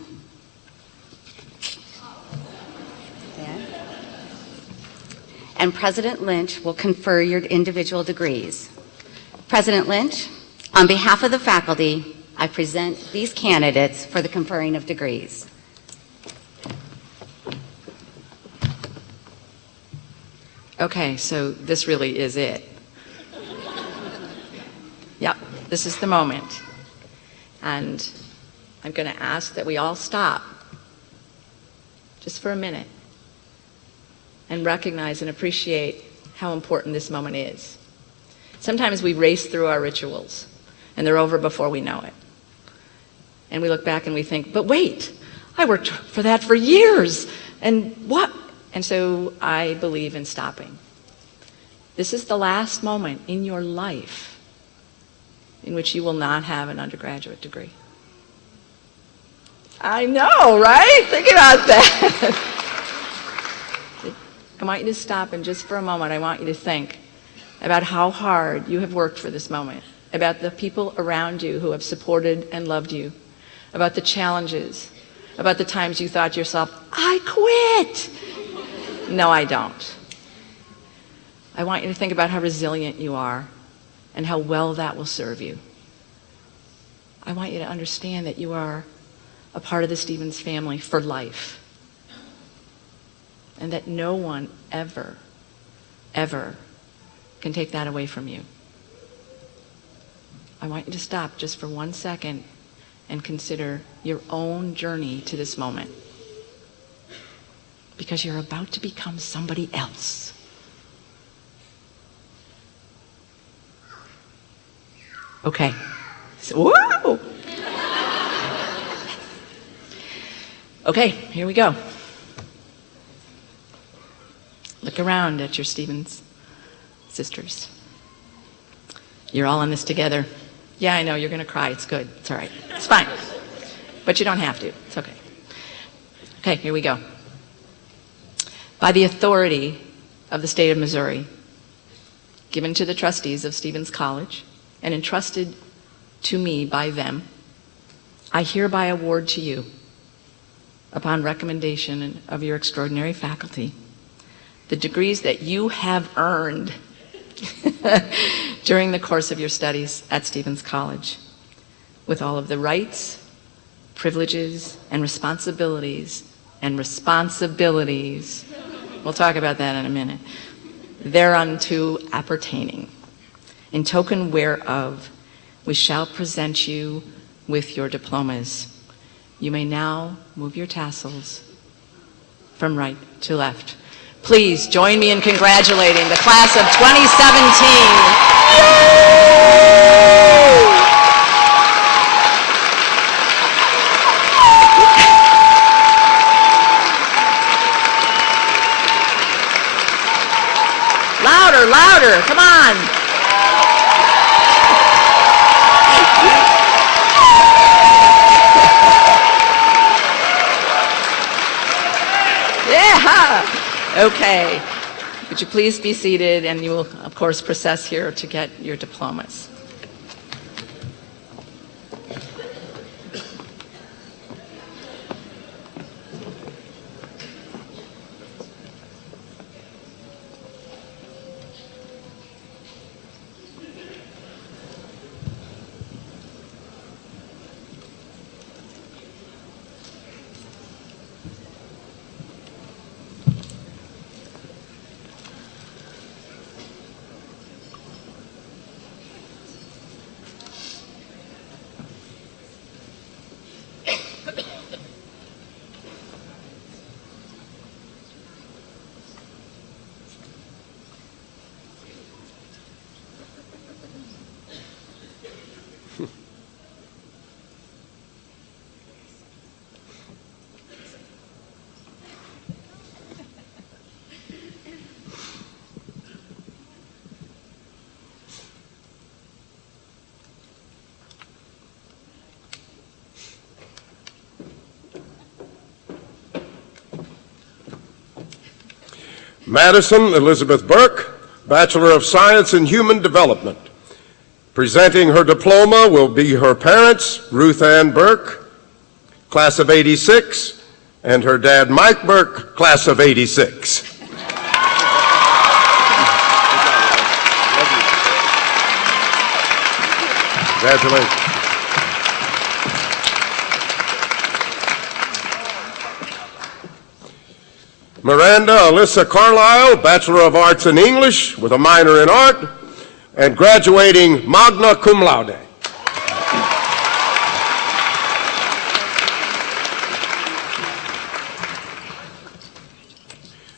And President Lynch will confer your individual degrees. President Lynch, on behalf of the faculty, I present these candidates for the conferring of degrees. Okay, so this really is it. Yep, this is the moment. And I'm going to ask that we all stop just for a minute and recognize and appreciate how important this moment is. Sometimes we race through our rituals and they're over before we know it. And we look back and we think, but wait, I worked for that for years. And what? And so I believe in stopping. This is the last moment in your life in which you will not have an undergraduate degree. I know, right? Think about that. I want you to stop, and just for a moment, I want you to think about how hard you have worked for this moment, about the people around you who have supported and loved you, about the challenges, about the times you thought to yourself, I quit. No, I don't. I want you to think about how resilient you are and how well that will serve you. I want you to understand that you are a part of the Stevens family for life, and that no one ever, ever can take that away from you. I want you to stop just for 1 second and consider your own journey to this moment, because you're about to become somebody else. Okay. So, whoa! Okay, here we go. Look around at your Stevens sisters. You're all in this together. Yeah, I know, you're going to cry. It's good. It's all right. It's fine. But you don't have to. It's okay. Okay, here we go. By the authority of the state of Missouri, given to the trustees of Stevens College, and entrusted to me by them, I hereby award to you, upon recommendation of your extraordinary faculty, the degrees that you have earned during the course of your studies at Stevens College, with all of the rights, privileges, and responsibilities, we'll talk about that in a minute, thereunto appertaining. In token whereof, we shall present you with your diplomas. You may now move your tassels from right to left. Please join me in congratulating the class of 2017. Louder, louder, come on. Yeah. Okay. Would you please be seated, and you will, of course, process here to get your diplomas. Madison Elizabeth Burke, Bachelor of Science in Human Development. Presenting her diploma will be her parents, Ruth Ann Burke, class of '86, and her dad, Mike Burke, class of '86. Congratulations. Miranda Alyssa Carlisle, Bachelor of Arts in English with a minor in art, and graduating magna cum laude.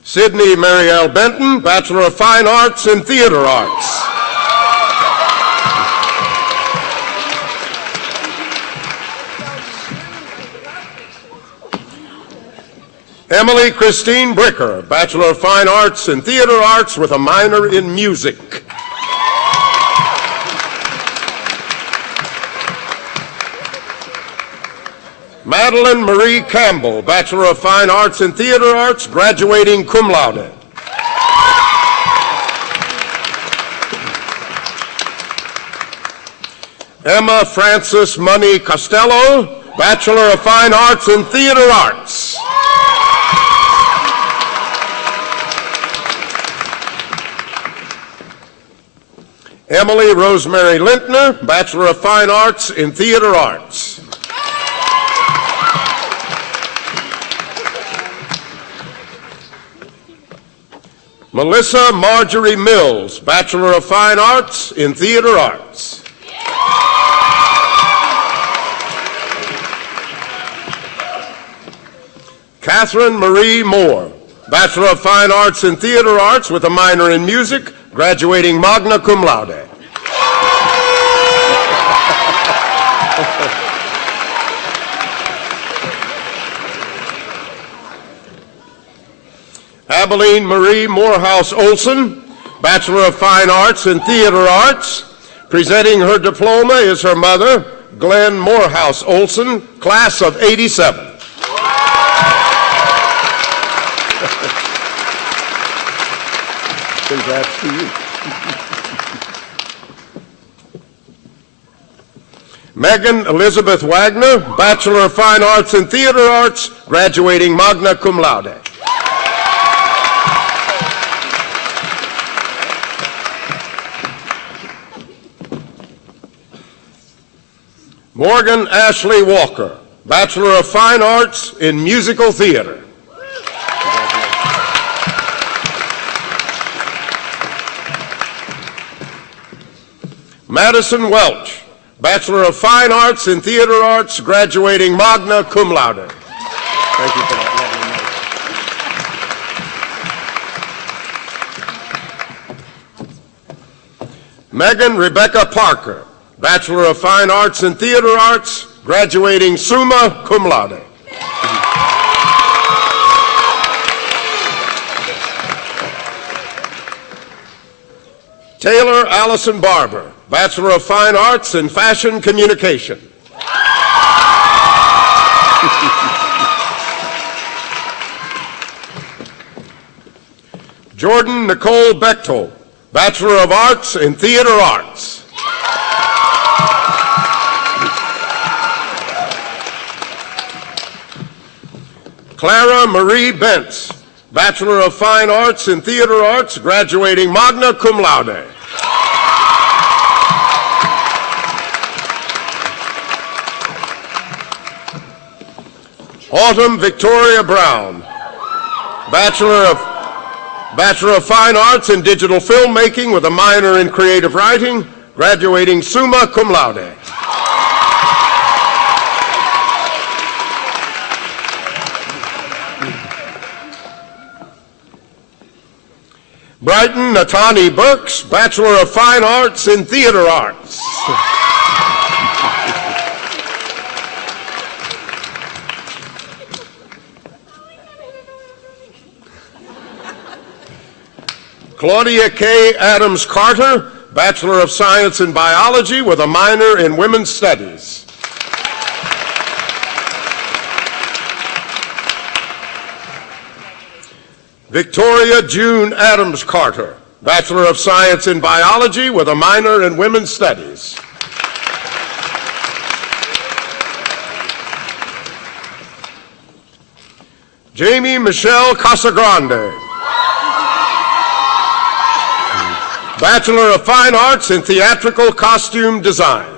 Sydney Marielle Benton, Bachelor of Fine Arts in Theater Arts. Emily Christine Bricker, Bachelor of Fine Arts in Theater Arts with a minor in music. Madeline Marie Campbell, Bachelor of Fine Arts in Theater Arts, graduating cum laude. Emma Frances Money Costello, Bachelor of Fine Arts in Theater Arts. Emily Rosemary Lintner, Bachelor of Fine Arts in Theater Arts. Melissa Marjorie Mills, Bachelor of Fine Arts in Theater Arts. Catherine Marie Moore, Bachelor of Fine Arts in Theater Arts with a minor in music, graduating magna cum laude. Abilene Marie Morehouse Olson, Bachelor of Fine Arts in Theater Arts. Presenting her diploma is her mother, Glenn Morehouse Olson, class of '87. Congrats to you. Megan Elizabeth Wagner, Bachelor of Fine Arts in Theater Arts, graduating magna cum laude. Morgan Ashley Walker, Bachelor of Fine Arts in Musical Theater. Madison Welch, Bachelor of Fine Arts in Theater Arts, graduating magna cum laude. Thank you for that lovely note. Megan Rebecca Parker, Bachelor of Fine Arts in Theater Arts, graduating summa cum laude. Taylor Allison Barber, Bachelor of Fine Arts in Fashion Communication. Jordan Nicole Bechtel, Bachelor of Arts in Theater Arts. Clara Marie Bentz, Bachelor of Fine Arts in Theater Arts, graduating magna cum laude. Autumn Victoria Brown, Bachelor of Fine Arts in Digital Filmmaking with a minor in Creative Writing, graduating summa cum laude. Brighton Natani Burks, Bachelor of Fine Arts in Theater Arts. Claudia K. Adams Carter, Bachelor of Science in Biology with a minor in Women's Studies. Victoria June Adams Carter, Bachelor of Science in Biology with a minor in Women's Studies. Jamie Michelle Casagrande, Bachelor of Fine Arts in Theatrical Costume Design.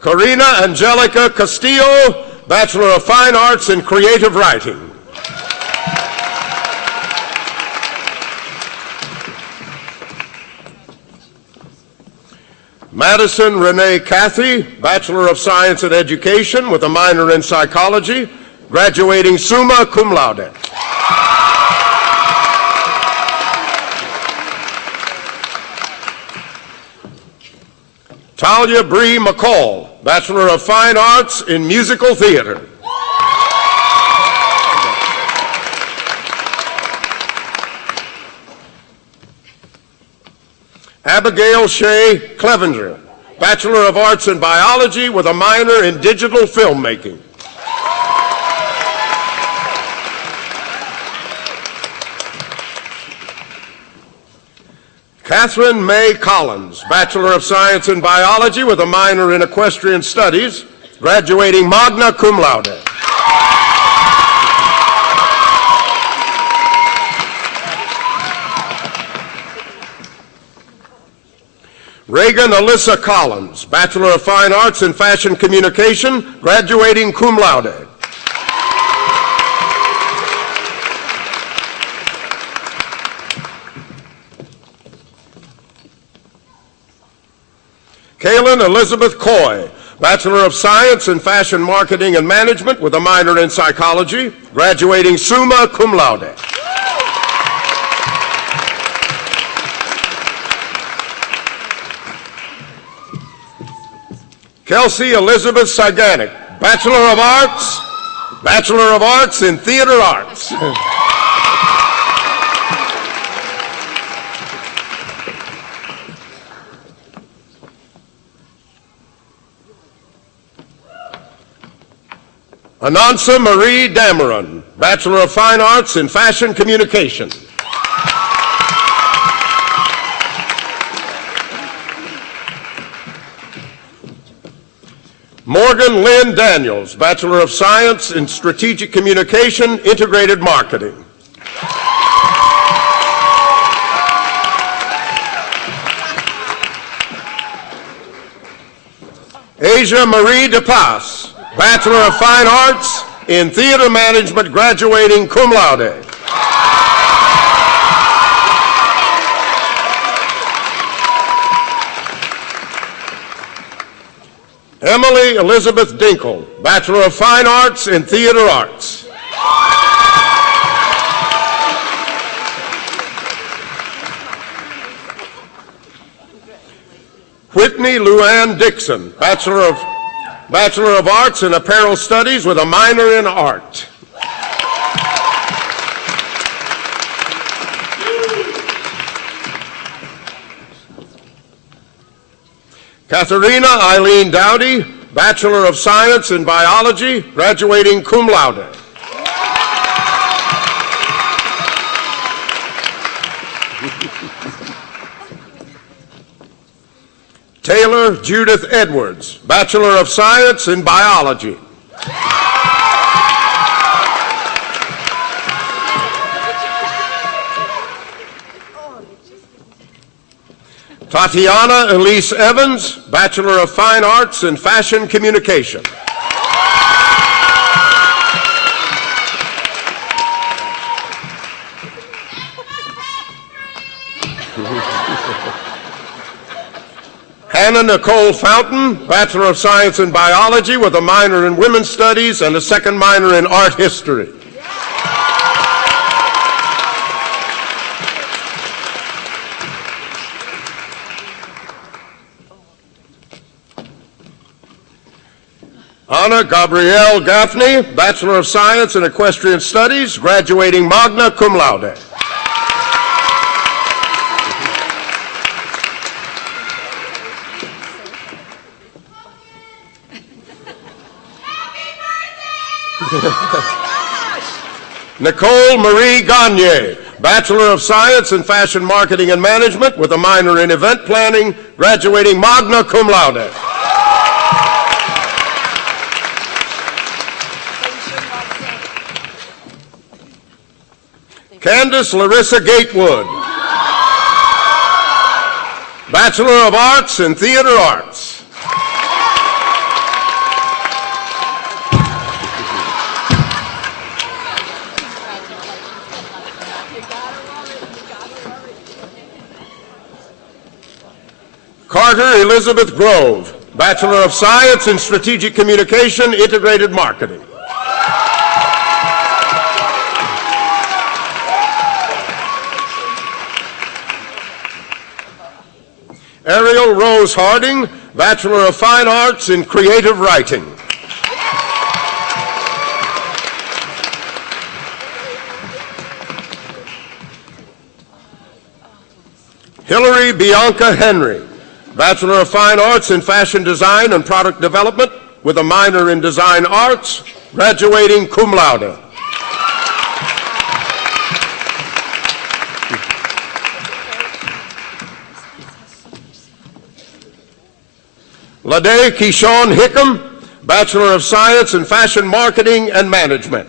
Karina Angelica Castillo, Bachelor of Fine Arts in Creative Writing. Madison Renee Cathy, Bachelor of Science in Education with a minor in Psychology, graduating summa cum laude. Talia Bree McCall, Bachelor of Fine Arts in Musical Theater. Abigail Shea Clevenger, Bachelor of Arts in Biology with a minor in Digital Filmmaking. Catherine May Collins, Bachelor of Science in Biology with a minor in Equestrian Studies, graduating magna cum laude. Reagan Alyssa Collins, Bachelor of Fine Arts in Fashion Communication, graduating cum laude. Kaylin Elizabeth Coy, Bachelor of Science in Fashion Marketing and Management with a minor in Psychology, graduating summa cum laude. Kelsey Elizabeth Saganik, Bachelor of Arts in Theater Arts. Anansa Marie Dameron, Bachelor of Fine Arts in Fashion Communication. Morgan Lynn Daniels, Bachelor of Science in Strategic Communication, Integrated Marketing. Asia Marie DePass, Bachelor of Fine Arts in Theater Management, graduating cum laude. Emily Elizabeth Dinkle, Bachelor of Fine Arts in Theater Arts. Whitney Luann Dixon, Bachelor of Arts in Apparel Studies with a minor in art. Katharina Eileen Dowdy, Bachelor of Science in Biology, graduating cum laude. Taylor Judith Edwards, Bachelor of Science in Biology. Tatiana Elise Evans, Bachelor of Fine Arts in Fashion Communication. Hannah Nicole Fountain, Bachelor of Science in Biology with a minor in Women's Studies and a second minor in Art History. Anna Gabrielle Gaffney, Bachelor of Science in Equestrian Studies, graduating magna cum laude. Nicole Marie Gagne, Bachelor of Science in Fashion Marketing and Management with a minor in Event Planning, graduating magna cum laude. Candace Larissa Gatewood, Bachelor of Arts in Theater Arts. Carter Elizabeth Grove, Bachelor of Science in Strategic Communication, Integrated Marketing. Ariel Rose Harding, Bachelor of Fine Arts in Creative Writing. Hillary Bianca Henry, Bachelor of Fine Arts in Fashion Design and Product Development with a minor in Design Arts, graduating cum laude. Lade Keyshawn Hickam, Bachelor of Science in Fashion Marketing and Management.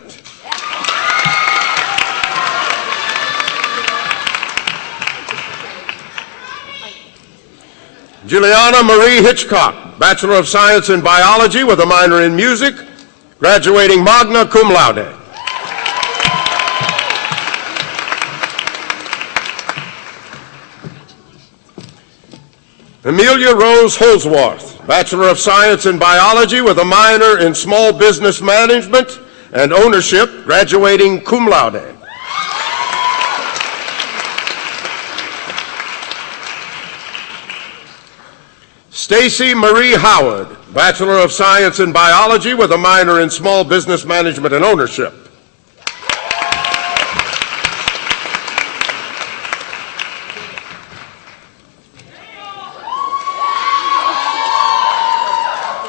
Juliana Marie Hitchcock, Bachelor of Science in Biology with a minor in Music, graduating magna cum laude. Amelia Rose Holsworth, Bachelor of Science in Biology with a minor in Small Business Management and Ownership, graduating cum laude. Stacy Marie Howard, Bachelor of Science in Biology with a minor in Small Business Management and Ownership.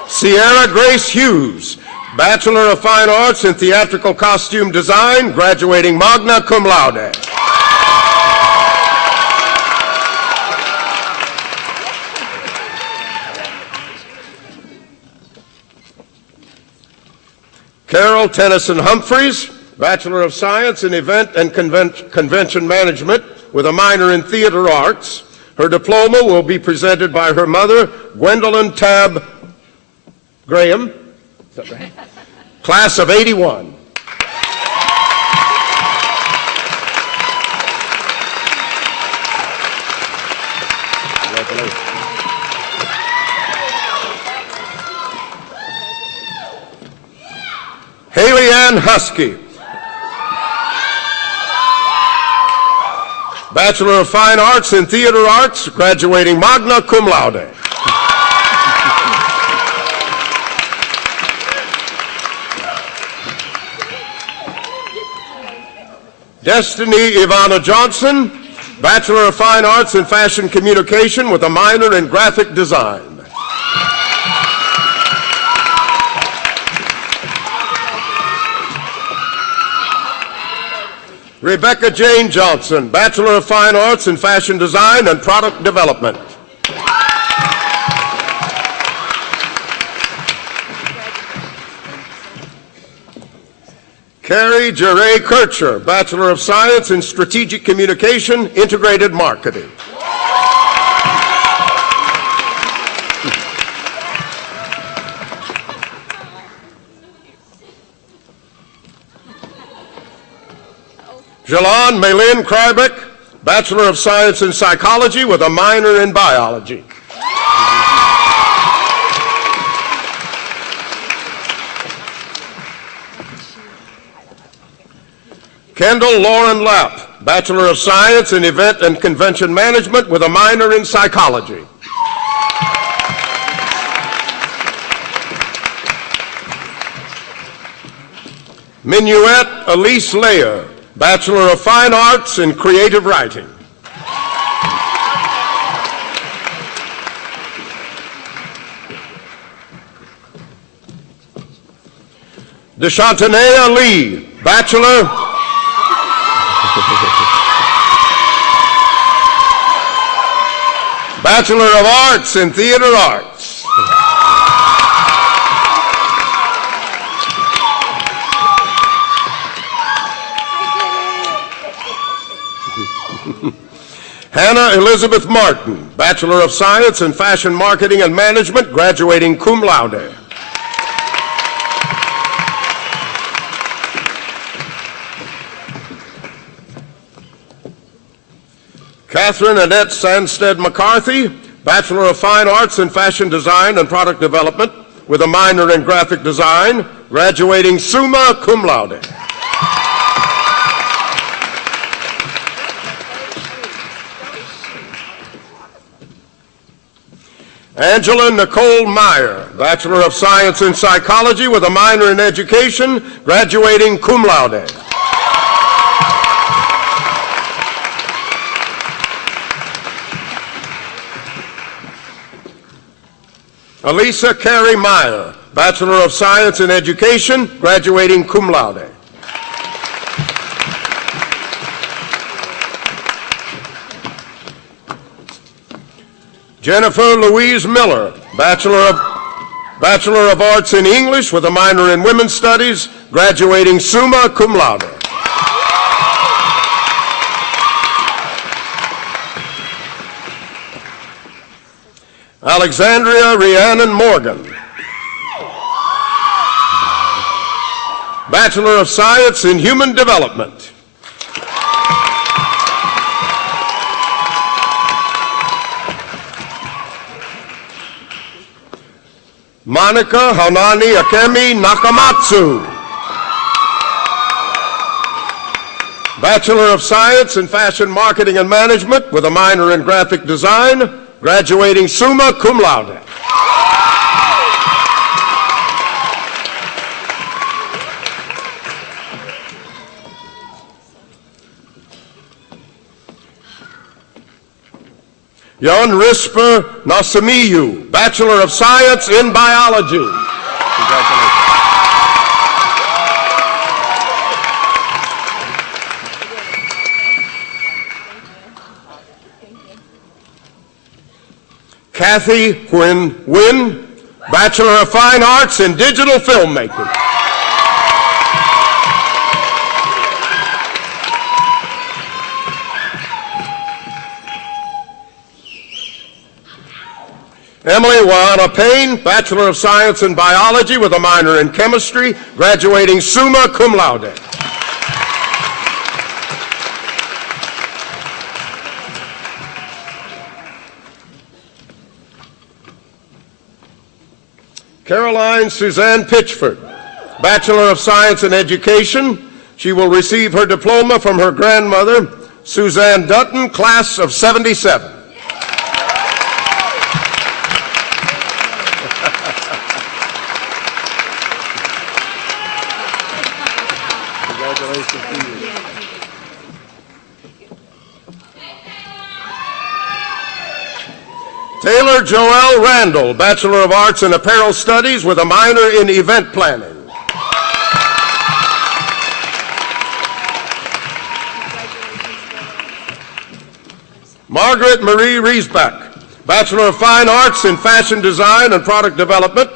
Sierra Grace Hughes, Bachelor of Fine Arts in Theatrical Costume Design, graduating magna cum laude. Carol Tennyson Humphreys, Bachelor of Science in Event and Convention Management with a minor in Theater Arts. Her diploma will be presented by her mother, Gwendolyn Tabb Graham, is that right? Class of '81. Haley Ann Husky, Bachelor of Fine Arts in Theater Arts, graduating magna cum laude. Destiny Ivana Johnson, Bachelor of Fine Arts in Fashion Communication with a minor in Graphic Design. Rebecca Jane Johnson, Bachelor of Fine Arts in Fashion Design and Product Development. Carrie Jeray Kircher, Bachelor of Science in Strategic Communication, Integrated Marketing. Jalon Maylin Krybeck, Bachelor of Science in Psychology with a minor in Biology. Kendall Lauren Lapp, Bachelor of Science in Event and Convention Management with a minor in Psychology. Minuet Elise Layer, Bachelor of Fine Arts in Creative Writing. DeShantanea Lee, Bachelor. Bachelor of Arts in Theater Arts. Hannah Elizabeth Martin, Bachelor of Science in Fashion Marketing and Management, graduating cum laude. Catherine Annette Sanstead McCarthy, Bachelor of Fine Arts in Fashion Design and Product Development with a minor in Graphic Design, graduating summa cum laude. Angela Nicole Meyer, Bachelor of Science in Psychology with a minor in Education, graduating cum laude. Elisa Carey Meyer, Bachelor of Science in Education, graduating cum laude. Jennifer Louise Miller, Bachelor of Arts in English with a minor in Women's Studies, graduating summa cum laude. Alexandria Rhiannon Morgan, Bachelor of Science in Human Development. Monica Hanani Akemi Nakamatsu, Bachelor of Science in Fashion Marketing and Management with a minor in Graphic Design, graduating summa cum laude. Yon Risper Nasimiyu, Bachelor of Science in Biology. Congratulations. Kathy Huynh Nguyen, Bachelor of Fine Arts in Digital Filmmaking. Emily Wana Payne, Bachelor of Science in Biology with a minor in Chemistry, graduating summa cum laude. Caroline Suzanne Pitchford, Bachelor of Science in Education. She will receive her diploma from her grandmother, Suzanne Dutton, class of '77. Congratulations to you. Taylor Joelle Randall, Bachelor of Arts in Apparel Studies with a minor in Event Planning. Margaret Marie Riesbach, Bachelor of Fine Arts in Fashion Design and Product Development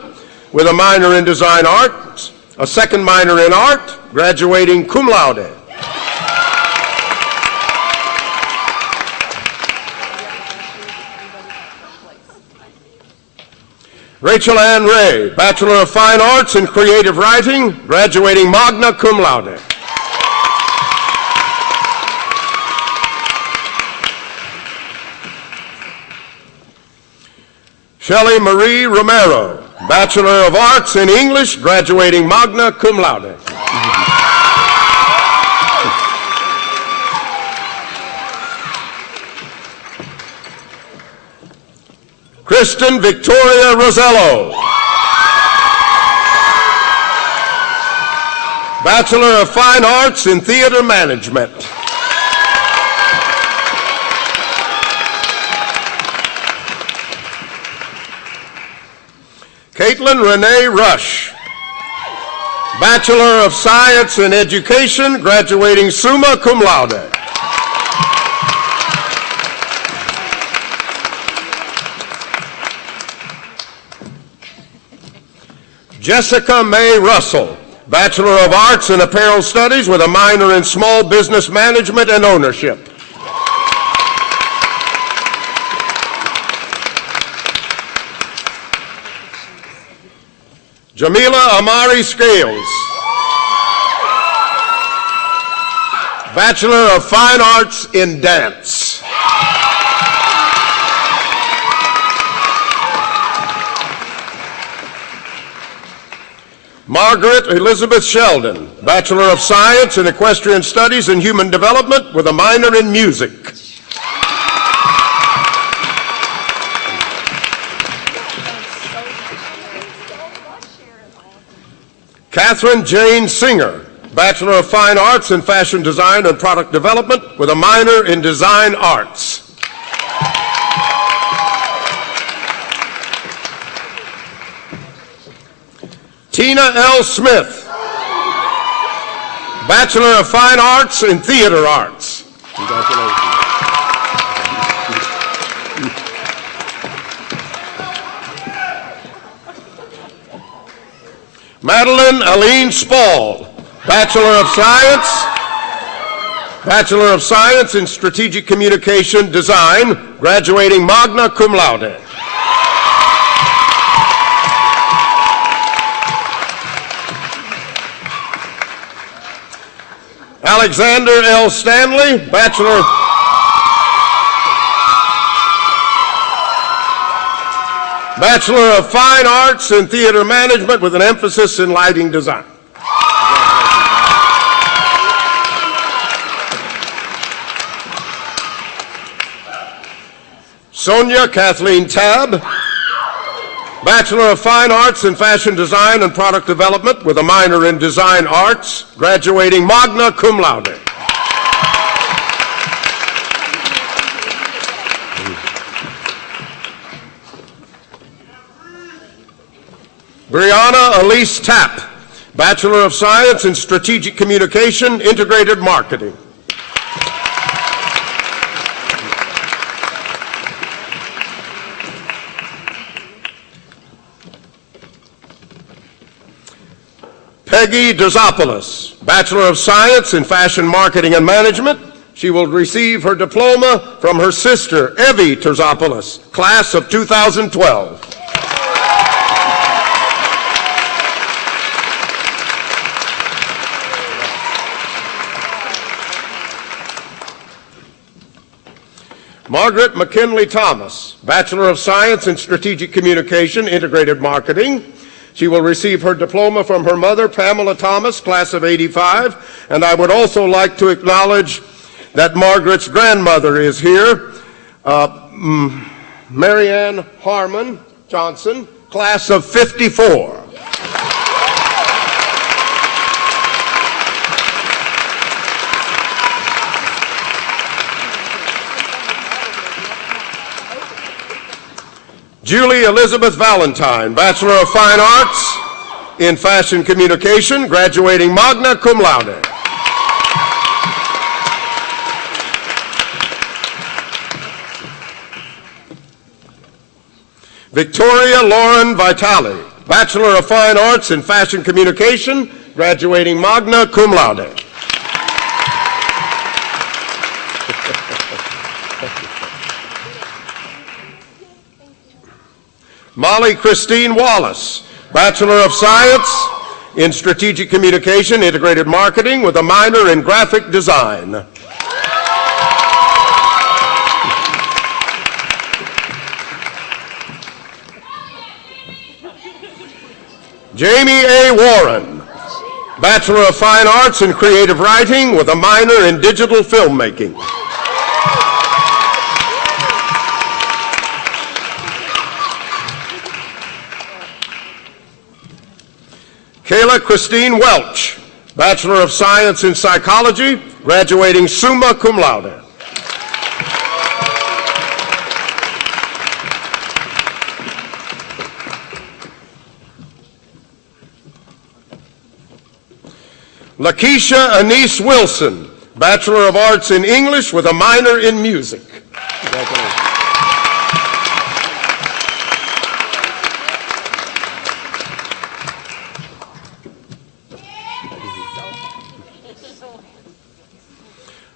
with a minor in Design Arts, a second minor in Art, graduating cum laude. Rachel Ann Ray, Bachelor of Fine Arts in Creative Writing, graduating magna cum laude. Shelley Marie Romero, Bachelor of Arts in English, graduating magna cum laude. Kristen Victoria Rosello, Bachelor of Fine Arts in Theater Management. Caitlin Renee Rush, Bachelor of Science in Education, graduating summa cum laude. Jessica May Russell, Bachelor of Arts in Apparel Studies with a minor in Small Business Management and Ownership. Jamila Amari Scales, Bachelor of Fine Arts in Dance. Margaret Elizabeth Sheldon, Bachelor of Science in Equestrian Studies and Human Development with a minor in music. Catherine Jane Singer, Bachelor of Fine Arts in Fashion Design and Product Development with a minor in Design Arts. Tina L. Smith, Bachelor of Fine Arts in Theater Arts. Congratulations. Madeline Aline Spall, Bachelor of Science in Strategic Communication Design, graduating magna cum laude. Alexander L. Stanley, Bachelor of Fine Arts in Theater Management with an emphasis in lighting design. Sonia Kathleen Tabb, Bachelor of Fine Arts in Fashion Design and Product Development with a minor in Design Arts, graduating magna cum laude. Brianna Elise Tapp, Bachelor of Science in Strategic Communication, Integrated Marketing. Peggy Dozopoulos, Bachelor of Science in Fashion Marketing and Management. She will receive her diploma from her sister, Evie Dozopoulos, class of 2012. Margaret McKinley Thomas, Bachelor of Science in Strategic Communication, Integrated Marketing. She will receive her diploma from her mother, Pamela Thomas, class of 85. And I would also like to acknowledge that Margaret's grandmother is here, Marianne Harmon Johnson, class of 54. Julie Elizabeth Valentine, Bachelor of Fine Arts in Fashion Communication, graduating magna cum laude. Victoria Lauren Vitale, Bachelor of Fine Arts in Fashion Communication, graduating magna cum laude. Molly Christine Wallace, Bachelor of Science in Strategic Communication, Integrated Marketing with a minor in Graphic Design. Jamie A. Warren, Bachelor of Fine Arts in Creative Writing with a minor in Digital Filmmaking. Kayla Christine Welch, Bachelor of Science in Psychology, graduating summa cum laude. Lakeisha Anise Wilson, Bachelor of Arts in English with a minor in music. Congratulations.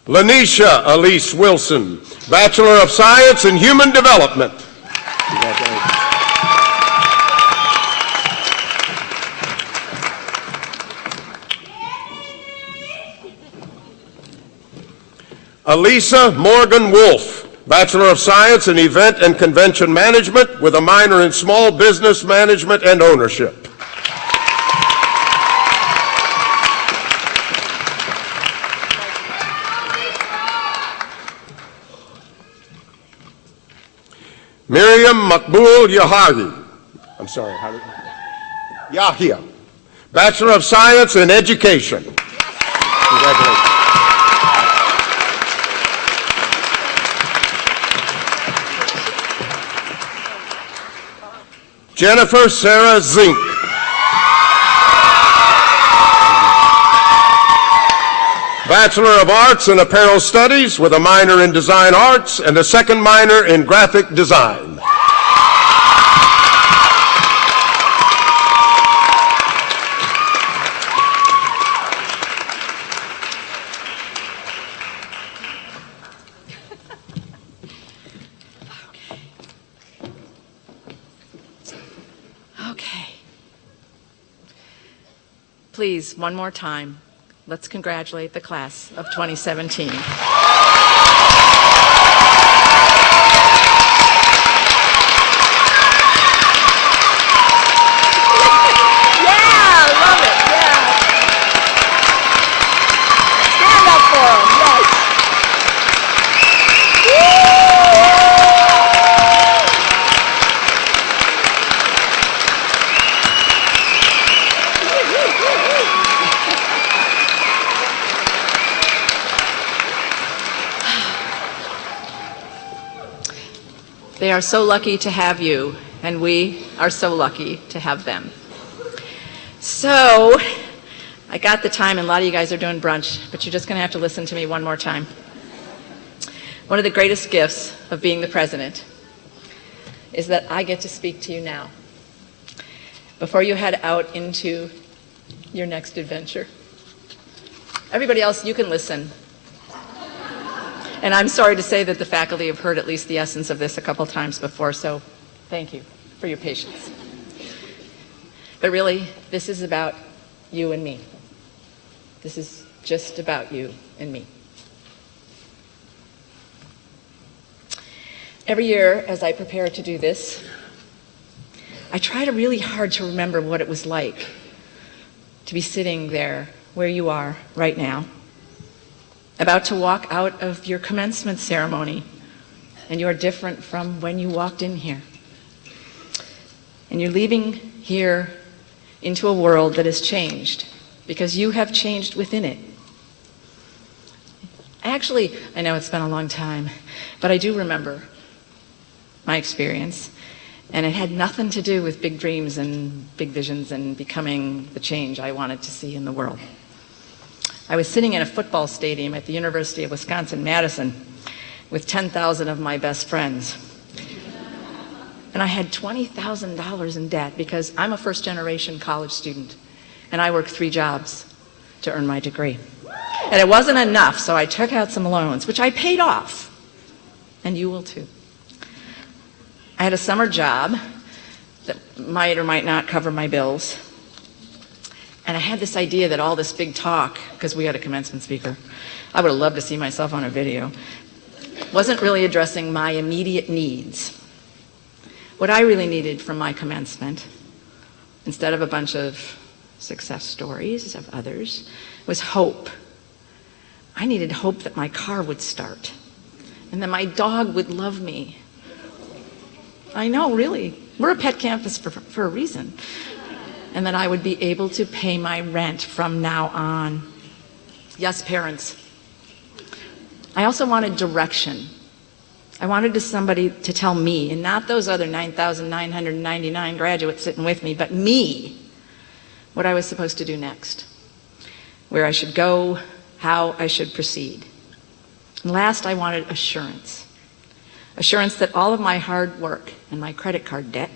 Lanisha Elise Wilson, Bachelor of Science in Human Development. Congratulations. Elisa Morgan Wolf, Bachelor of Science in Event and Convention Management with a minor in Small Business Management and Ownership. Miriam Makbul Yahya, Yahya, Bachelor of Science in Education. Congratulations. Jennifer Sarah Zink, Bachelor of Arts in Apparel Studies with a minor in Design Arts and a second minor in Graphic Design. Okay. Please, one more time, let's congratulate the class of 2017. They are so lucky to have you, and we are so lucky to have them. So, I got the time, and a lot of you guys are doing brunch, but you're just going to have to listen to me one more time. One of the greatest gifts of being the president is that I get to speak to you now, before you head out into your next adventure. Everybody else, you can listen. And I'm sorry to say that the faculty have heard at least the essence of this a couple times before, so thank you for your patience. But really, this is about you and me. This is just about you and me. Every year, as I prepare to do this, I try really hard to remember what it was like to be sitting there where you are right now, about to walk out of your commencement ceremony, and you are different from when you walked in here. And you're leaving here into a world that has changed, because you have changed within it. Actually, I know it's been a long time, but I do remember my experience, and it had nothing to do with big dreams and big visions and becoming the change I wanted to see in the world. I was sitting in a football stadium at the University of Wisconsin-Madison with 10,000 of my best friends. And I had $20,000 in debt because I'm a first-generation college student, and I worked 3 jobs to earn my degree. And it wasn't enough, so I took out some loans, which I paid off, and you will too. I had a summer job that might or might not cover my bills. And I had this idea that all this big talk, because we had a commencement speaker, I would have loved to see myself on a video, wasn't really addressing my immediate needs. What I really needed from my commencement, instead of a bunch of success stories of others, was hope. I needed hope that my car would start, and that my dog would love me. I know, really. We're a pet campus for a reason. And that I would be able to pay my rent from now on. Yes, parents. I also wanted direction. I wanted somebody to tell me, and not those other 9,999 graduates sitting with me, but me, what I was supposed to do next. where I should go, how I should proceed. And last, I wanted assurance. Assurance that all of my hard work and my credit card debt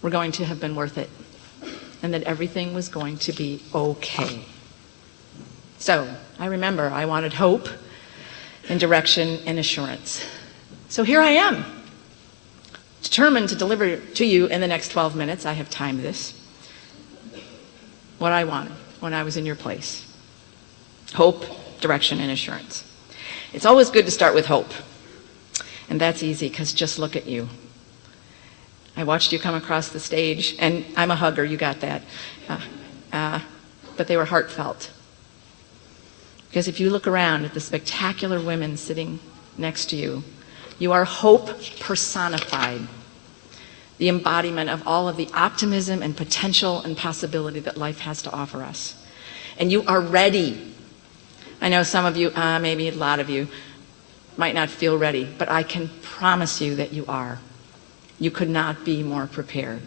were going to have been worth it, and that everything was going to be okay. So I remember I wanted hope and direction and assurance. So here I am, determined to deliver to you in the next 12 minutes. I have timed this. What I wanted when I was in your place. Hope, direction, and assurance. It's always good to start with hope. And that's easy, because just look at you. I watched you come across the stage, and I'm a hugger, you got that. But they were heartfelt. Because if you look around at the spectacular women sitting next to you, you are hope personified. The embodiment of all of the optimism and potential and possibility that life has to offer us. And you are ready. I know some of you, maybe a lot of you, might not feel ready, but I can promise you that you are. You could not be more prepared.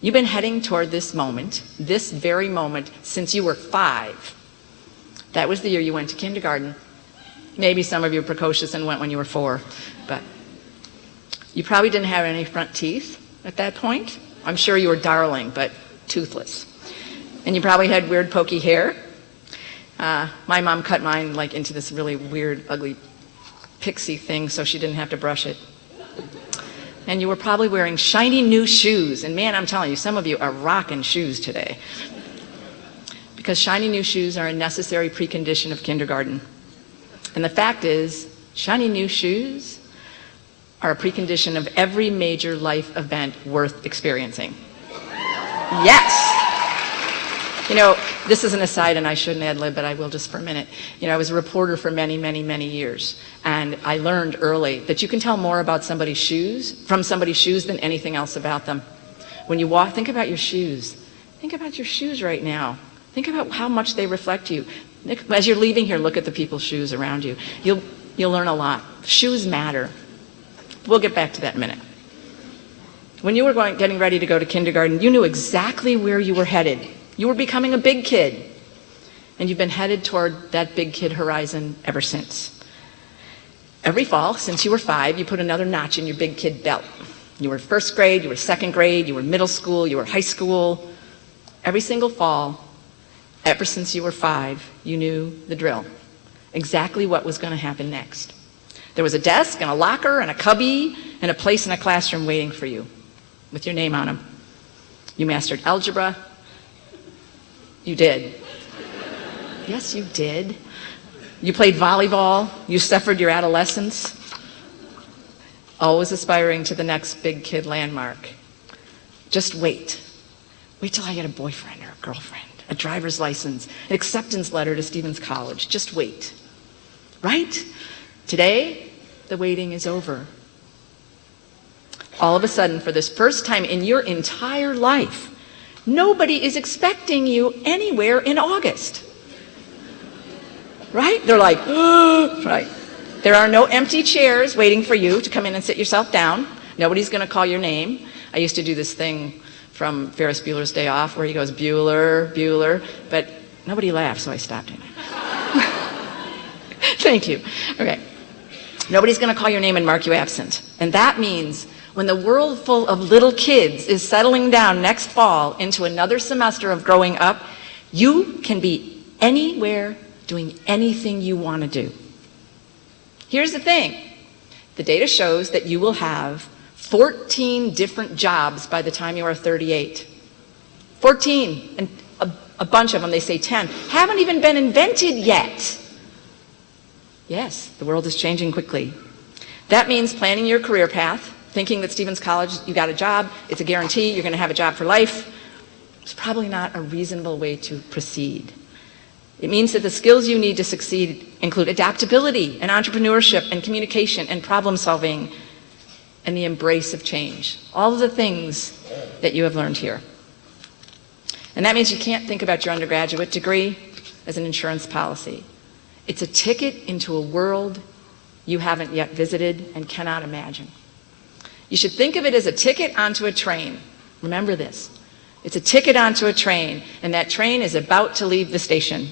You've been heading toward this moment, this very moment, since you were 5. That was the year you went to kindergarten. Maybe some of you were precocious and went when you were 4, but you probably didn't have any front teeth at that point. I'm sure you were darling, but toothless. And you probably had weird pokey hair. My mom cut mine like into this really weird, ugly pixie thing so she didn't have to brush it. And you were probably wearing shiny new shoes. And man, I'm telling you, some of you are rocking shoes today. Because shiny new shoes are a necessary precondition of kindergarten. And the fact is, shiny new shoes are a precondition of every major life event worth experiencing. Yes! You know, this is an aside and I shouldn't ad-lib, but I will just for a minute. You know, I was a reporter for many, many, many years. And I learned early that you can tell more about somebody's shoes, from somebody's shoes, than anything else about them. When you walk, think about your shoes. Think about your shoes right now. Think about how much they reflect you. As you're leaving here, look at the people's shoes around you. You'll learn a lot. Shoes matter. We'll get back to that in a minute. When you were getting ready to go to kindergarten, you knew exactly where you were headed. You were becoming a big kid. And you've been headed toward that big kid horizon ever since. Every fall, since you were 5, you put another notch in your big kid belt. You were first grade, you were second grade, you were middle school, you were high school. Every single fall, ever since you were 5, you knew the drill. Exactly what was going to happen next. There was a desk and a locker and a cubby and a place in a classroom waiting for you with your name on them. You mastered algebra. You did. Yes, you did. You played volleyball. You suffered your adolescence. Always aspiring to the next big kid landmark. Just wait. Wait till I get a boyfriend or a girlfriend, a driver's license, an acceptance letter to Stevens College. Just wait. Right? Today, the waiting is over. All of a sudden, for this first time in your entire life, nobody is expecting you anywhere in August. Right? They're like, oh, right. There are no empty chairs waiting for you to come in and sit yourself down. Nobody's going to call your name. I used to do this thing from Ferris Bueller's Day Off where he goes, Bueller, Bueller, but nobody laughed, so I stopped doing it. Thank you. Okay. Nobody's going to call your name and mark you absent. And that means when the world full of little kids is settling down next fall into another semester of growing up, you can be anywhere doing anything you want to do. Here's the thing. The data shows that you will have 14 different jobs by the time you are 38. 14. And a bunch of them, they say 10, haven't even been invented yet. Yes, the world is changing quickly. That means planning your career path, thinking that Stevens College, you got a job, it's a guarantee, you're going to have a job for life. It's probably not a reasonable way to proceed. It means that the skills you need to succeed include adaptability and entrepreneurship and communication and problem solving and the embrace of change. All of the things that you have learned here. And that means you can't think about your undergraduate degree as an insurance policy. It's a ticket into a world you haven't yet visited and cannot imagine. You should think of it as a ticket onto a train. Remember this. It's a ticket onto a train, and that train is about to leave the station.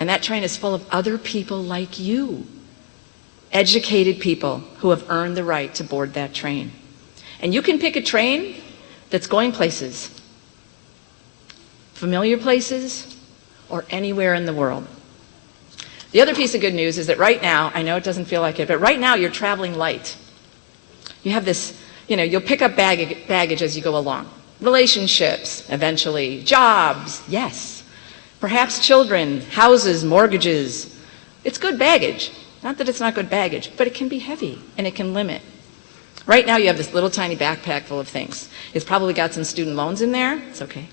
And that train is full of other people like you, educated people who have earned the right to board that train. And you can pick a train that's going places, familiar places, or anywhere in the world. The other piece of good news is that right now, I know it doesn't feel like it, but right now you're traveling light. You have this, you'll pick up baggage as you go along. Relationships, eventually. Jobs, yes. Perhaps children, houses, mortgages. It's good baggage. Not that it's not good baggage, but it can be heavy and it can limit. Right now you have this little tiny backpack full of things. It's probably got some student loans in there. It's okay.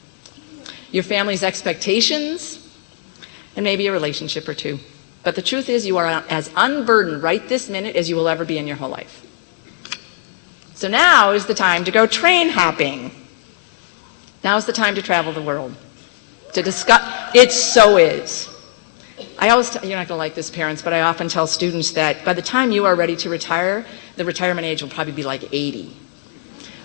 Your family's expectations, and maybe a relationship or two. But the truth is you are as unburdened right this minute as you will ever be in your whole life. So now is the time to go train hopping. Now is the time to travel the world. To discuss, it so is. I always you're not going to like this, parents, but I often tell students that by the time you are ready to retire, the retirement age will probably be like 80.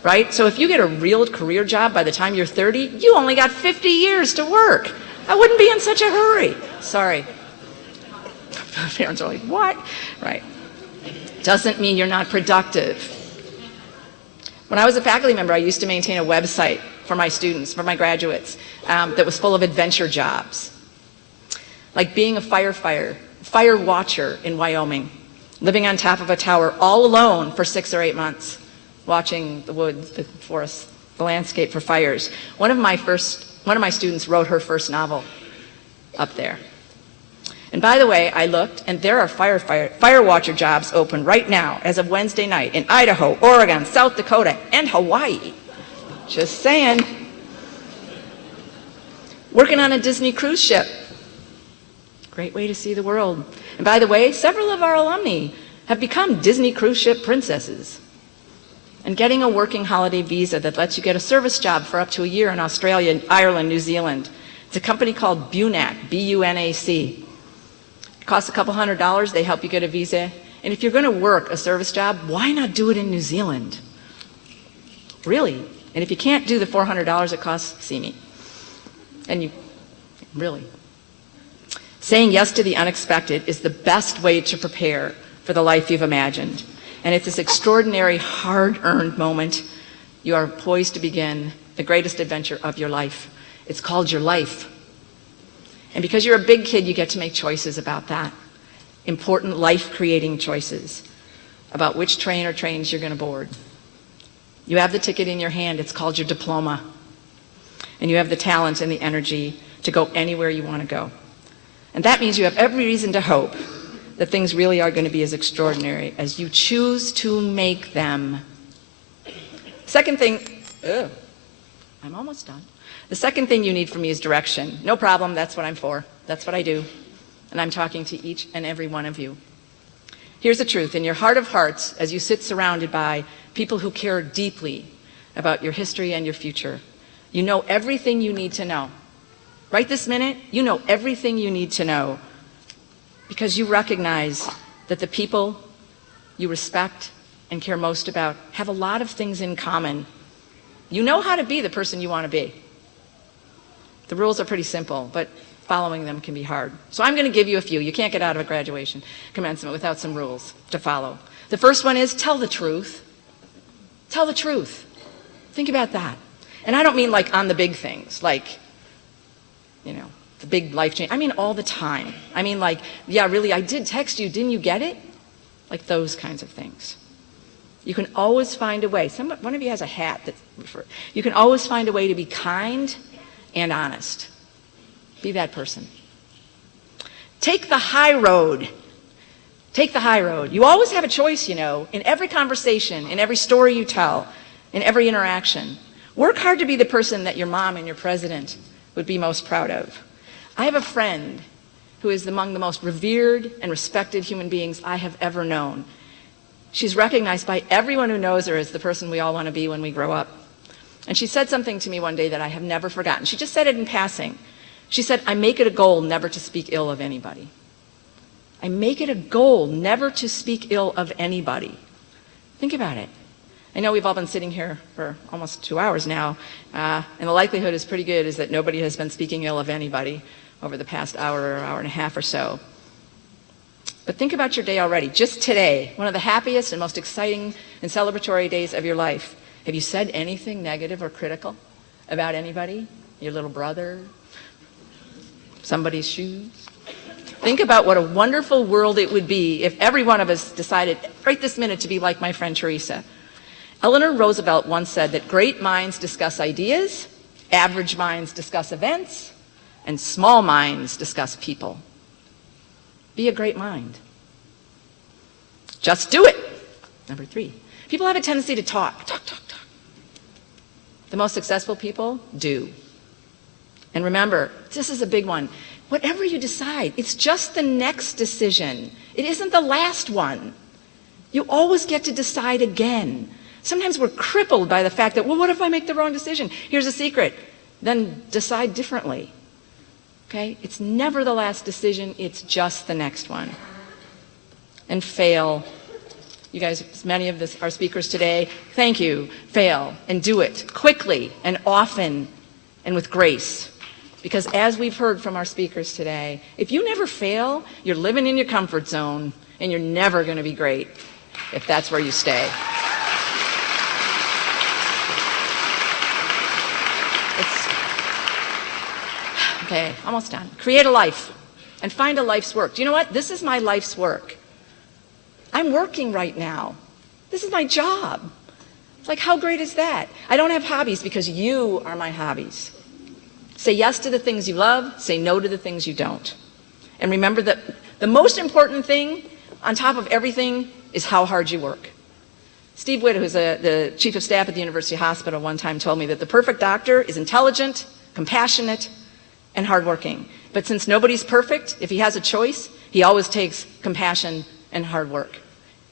Right? So if you get a real career job by the time you're 30, you only got 50 years to work. I wouldn't be in such a hurry. Sorry. Parents are like, what? Right. Doesn't mean you're not productive. When I was a faculty member, I used to maintain a website for my students, for my graduates, that was full of adventure jobs. Like being a firefighter, fire watcher in Wyoming, living on top of a tower all alone for 6 or 8 months, watching the woods, the forests, the landscape for fires. One of my students wrote her first novel up there. And by the way, I looked, and there are fire watcher jobs open right now, as of Wednesday night, in Idaho, Oregon, South Dakota, and Hawaii. Just saying. Working on a Disney cruise ship. Great way to see the world. And by the way, several of our alumni have become Disney cruise ship princesses. And getting a working holiday visa that lets you get a service job for up to a year in Australia, Ireland, New Zealand. It's a company called BUNAC, B-U-N-A-C. It costs a couple $100. They help you get a visa. And if you're going to work a service job, why not do it in New Zealand? Really. And if you can't do the $400 it costs, see me. And you, really. Saying yes to the unexpected is the best way to prepare for the life you've imagined. And at this extraordinary, hard-earned moment, you are poised to begin the greatest adventure of your life. It's called your life. And because you're a big kid, you get to make choices about that. Important life-creating choices about which train or trains you're going to board. You have the ticket in your hand. It's called your diploma. And you have the talent and the energy to go anywhere you want to go. And that means you have every reason to hope that things really are going to be as extraordinary as you choose to make them. Second thing, I'm almost done. The second thing you need from me is direction. No problem, that's what I'm for. That's what I do. And I'm talking to each and every one of you. Here's the truth. In your heart of hearts, as you sit surrounded by people who care deeply about your history and your future, you know everything you need to know. Right this minute, you know everything you need to know because you recognize that the people you respect and care most about have a lot of things in common. You know how to be the person you want to be. The rules are pretty simple, but following them can be hard. So I'm going to give you a few. You can't get out of a graduation commencement without some rules to follow. The first one is tell the truth. Tell the truth. Think about that. And I don't mean like on the big things, like, the big life change. I mean all the time. I mean like, yeah, really, I did text you. Didn't you get it? Like those kinds of things. You can always find a way. One of you has a hat that's referred. You can always find a way to be kind and honest. Be that person. Take the high road. Take the high road. You always have a choice, in every conversation, in every story you tell, in every interaction. Work hard to be the person that your mom and your president would be most proud of. I have a friend who is among the most revered and respected human beings I have ever known. She's recognized by everyone who knows her as the person we all want to be when we grow up. And she said something to me one day that I have never forgotten. She just said it in passing. She said, I make it a goal never to speak ill of anybody. I make it a goal never to speak ill of anybody. Think about it. I know we've all been sitting here for almost 2 hours now, and the likelihood is pretty good is that nobody has been speaking ill of anybody over the past hour or hour and a half or so. But think about your day already. Just today, one of the happiest and most exciting and celebratory days of your life. Have you said anything negative or critical about anybody? Your little brother? Somebody's shoes? Think about what a wonderful world it would be if every one of us decided right this minute to be like my friend Teresa. Eleanor Roosevelt once said that great minds discuss ideas, average minds discuss events, and small minds discuss people. Be a great mind. Just do it. Number 3. People have a tendency to talk. The most successful people do. And remember, this is a big one. Whatever you decide, it's just the next decision. It isn't the last one. You always get to decide again. Sometimes we're crippled by the fact that, well, what if I make the wrong decision? Here's a secret. Then decide differently. Okay? It's never the last decision. It's just the next one. And fail. You guys, many of our speakers today, thank you. Fail and do it quickly and often and with grace. Because as we've heard from our speakers today, if you never fail, you're living in your comfort zone and you're never going to be great if that's where you stay. Okay, almost done. Create a life and find a life's work. Do you know what? This is my life's work. I'm working right now. This is my job. It's like, how great is that? I don't have hobbies because you are my hobbies. Say yes to the things you love. Say no to the things you don't. And remember that the most important thing on top of everything is how hard you work. Steve Witt, who's the chief of staff at the University Hospital, one time told me that the perfect doctor is intelligent, compassionate, and hardworking. But since nobody's perfect, if he has a choice, he always takes compassion and hard work.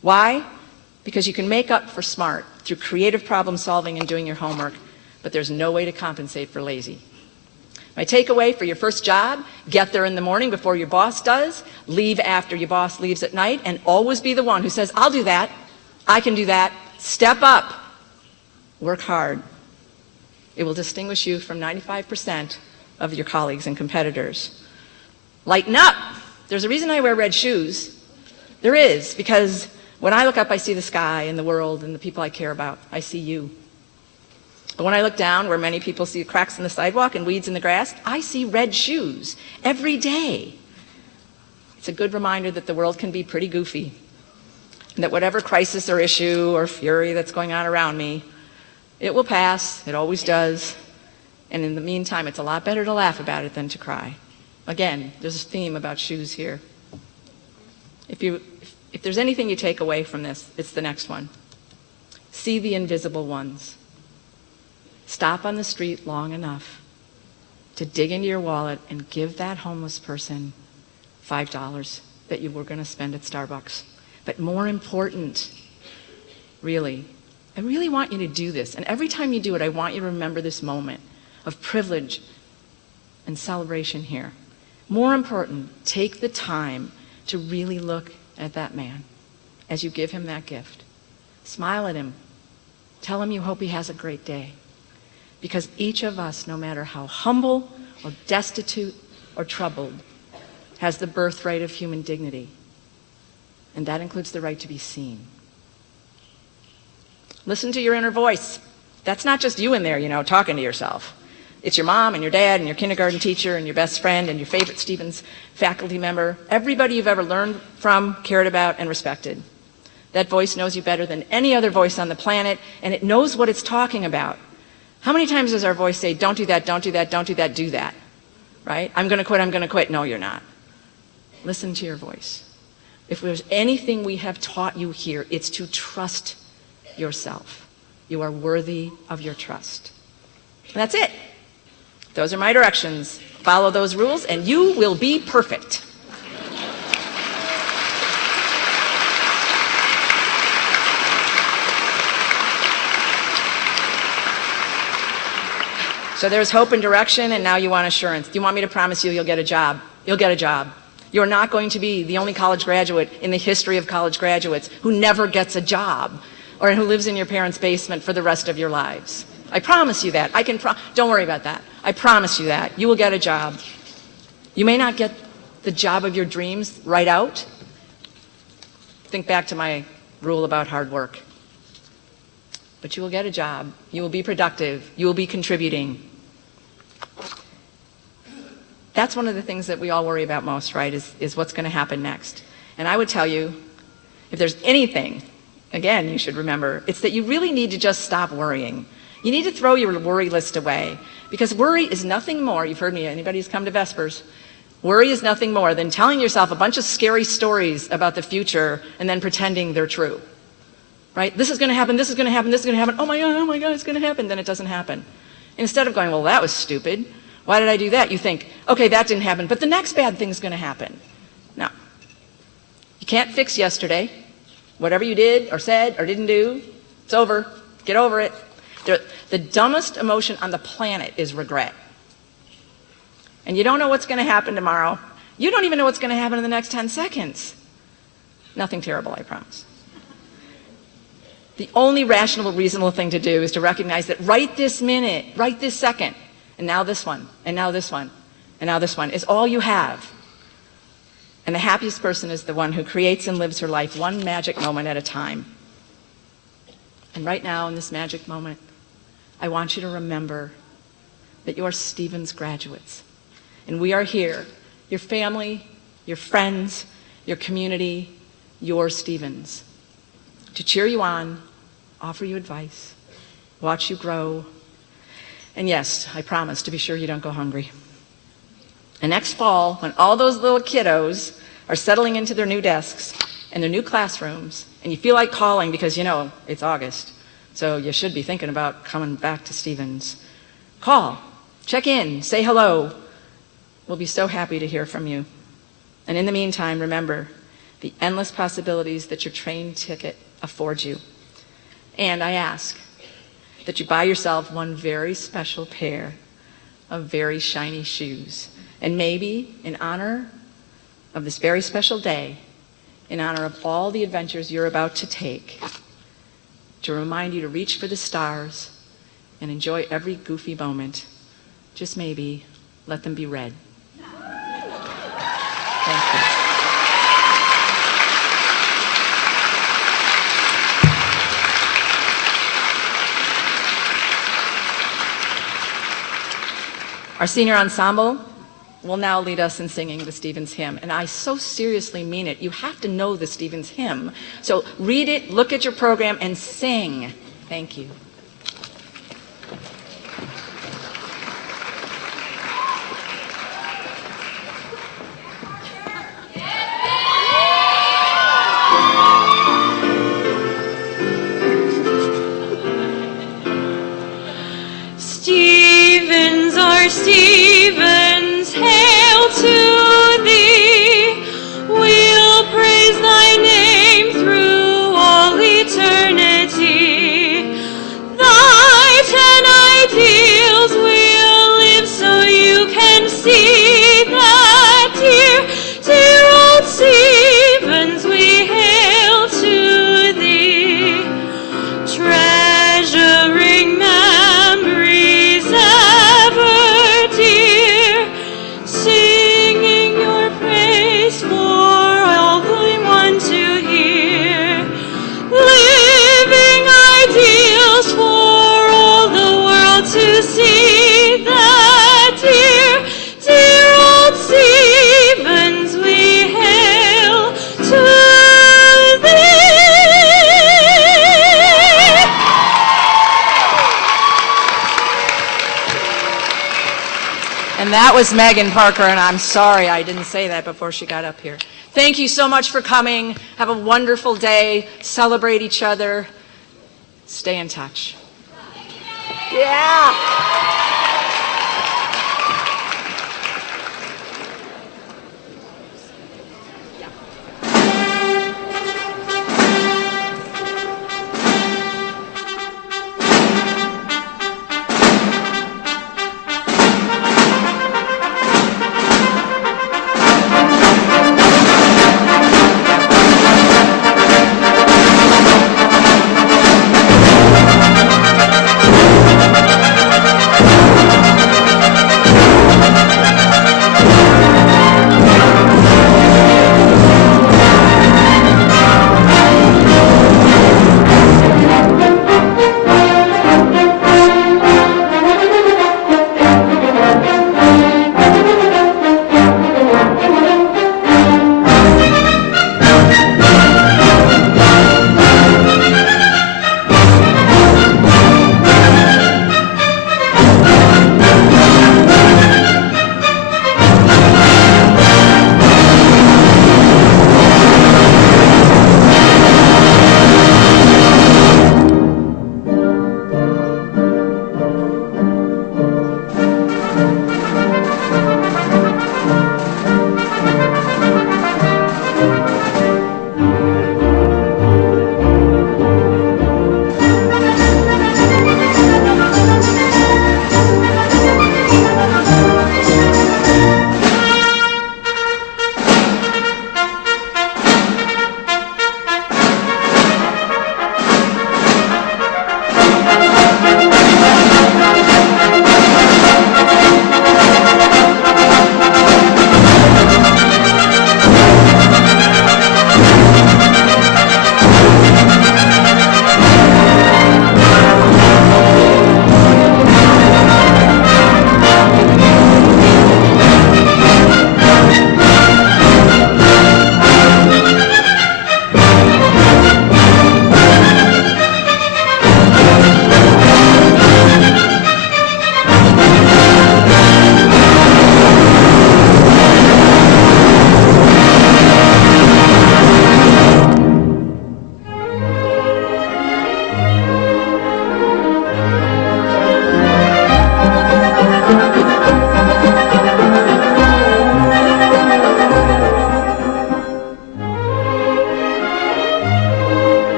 Why? Because you can make up for smart through creative problem solving and doing your homework, but there's no way to compensate for lazy. My takeaway for your first job: get there in the morning before your boss does, leave after your boss leaves at night, and always be the one who says, I'll do that, I can do that, step up, work hard. It will distinguish you from 95% of your colleagues and competitors. Lighten up. There's a reason I wear red shoes. There is, because when I look up, I see the sky and the world and the people I care about. I see you. But when I look down, where many people see cracks in the sidewalk and weeds in the grass, I see red shoes every day. It's a good reminder that the world can be pretty goofy, and that whatever crisis or issue or fury that's going on around me, it will pass. It always does. And in the meantime, it's a lot better to laugh about it than to cry. Again, there's a theme about shoes here. If there's anything you take away from this, it's the next one. See the invisible ones. Stop on the street long enough to dig into your wallet and give that homeless person $5 that you were going to spend at Starbucks. But more important, really, I really want you to do this. And every time you do it, I want you to remember this moment of privilege and celebration here. More important, take the time to really look at that man as you give him that gift. Smile at him. Tell him you hope he has a great day. Because each of us, no matter how humble or destitute or troubled, has the birthright of human dignity. And that includes the right to be seen. Listen to your inner voice. That's not just you in there, talking to yourself. It's your mom and your dad and your kindergarten teacher and your best friend and your favorite Stevens faculty member. Everybody you've ever learned from, cared about, and respected. That voice knows you better than any other voice on the planet, and it knows what it's talking about. How many times does our voice say, don't do that, don't do that, don't do that, do that? Right? I'm going to quit, I'm going to quit. No, you're not. Listen to your voice. If there's anything we have taught you here, it's to trust yourself. You are worthy of your trust. And that's it. Those are my directions. Follow those rules, and you will be perfect. So there's hope and direction, and now you want assurance. Do you want me to promise you'll get a job? You'll get a job. You're not going to be the only college graduate in the history of college graduates who never gets a job. or who lives in your parents' basement for the rest of your lives. I promise you that. Don't worry about that. I promise you that. You will get a job. You may not get the job of your dreams right out. Think back to my rule about hard work. But you will get a job. You will be productive. You will be contributing. That's one of the things that we all worry about most, right, is what's going to happen next. And I would tell you, if there's anything, again, you should remember, it's that you really need to just stop worrying. You need to throw your worry list away, because worry is nothing more, you've heard me, anybody who's come to Vespers, worry is nothing more than telling yourself a bunch of scary stories about the future and then pretending they're true. Right? This is going to happen, this is going to happen, this is going to happen, oh my God, it's going to happen, then it doesn't happen. Instead of going, well, that was stupid, why did I do that? You think, okay, that didn't happen, but the next bad thing's going to happen. No. You can't fix yesterday. Whatever you did or said or didn't do, it's over. Get over it. The dumbest emotion on the planet is regret. And you don't know what's going to happen tomorrow. You don't even know what's going to happen in the next 10 seconds. Nothing terrible, I promise. The only rational, reasonable thing to do is to recognize that right this minute, right this second, and now this one, and now this one, and now this one, is all you have. And the happiest person is the one who creates and lives her life one magic moment at a time. And right now, in this magic moment, I want you to remember that you're Stevens graduates. And we are here, your family, your friends, your community, your Stevens, to cheer you on, offer you advice, watch you grow. And yes, I promise to be sure you don't go hungry. And next fall, when all those little kiddos are settling into their new desks and their new classrooms, and you feel like calling because you know it's August, so you should be thinking about coming back to Stevens, call, check in, say hello. We'll be so happy to hear from you. And in the meantime, remember the endless possibilities that your train ticket affords you. And I ask that you buy yourself one very special pair of very shiny shoes. And maybe in honor of this very special day, in honor of all the adventures you're about to take, to remind you to reach for the stars and enjoy every goofy moment, just maybe let them be red. Thank you. Our senior ensemble will now lead us in singing the Stevens hymn. And I so seriously mean it. You have to know the Stevens hymn. So read it, look at your program, and sing. Thank you. Stevens, our Stevens, hail to thee. We'll praise thy name through all eternity. Thy 10 ideals will live so you can see that dear, dear old Stevens, we hail to thee. Treasuring memories ever dear, singing your praise for all we want to hear, living ideals for all the world to see, that dear, dear old Stevens, we hail to thee. And that was Megan Parker, and I'm sorry I didn't say that before she got up here. Thank you so much for coming. Have a wonderful day. Celebrate each other. Stay in touch. Yeah.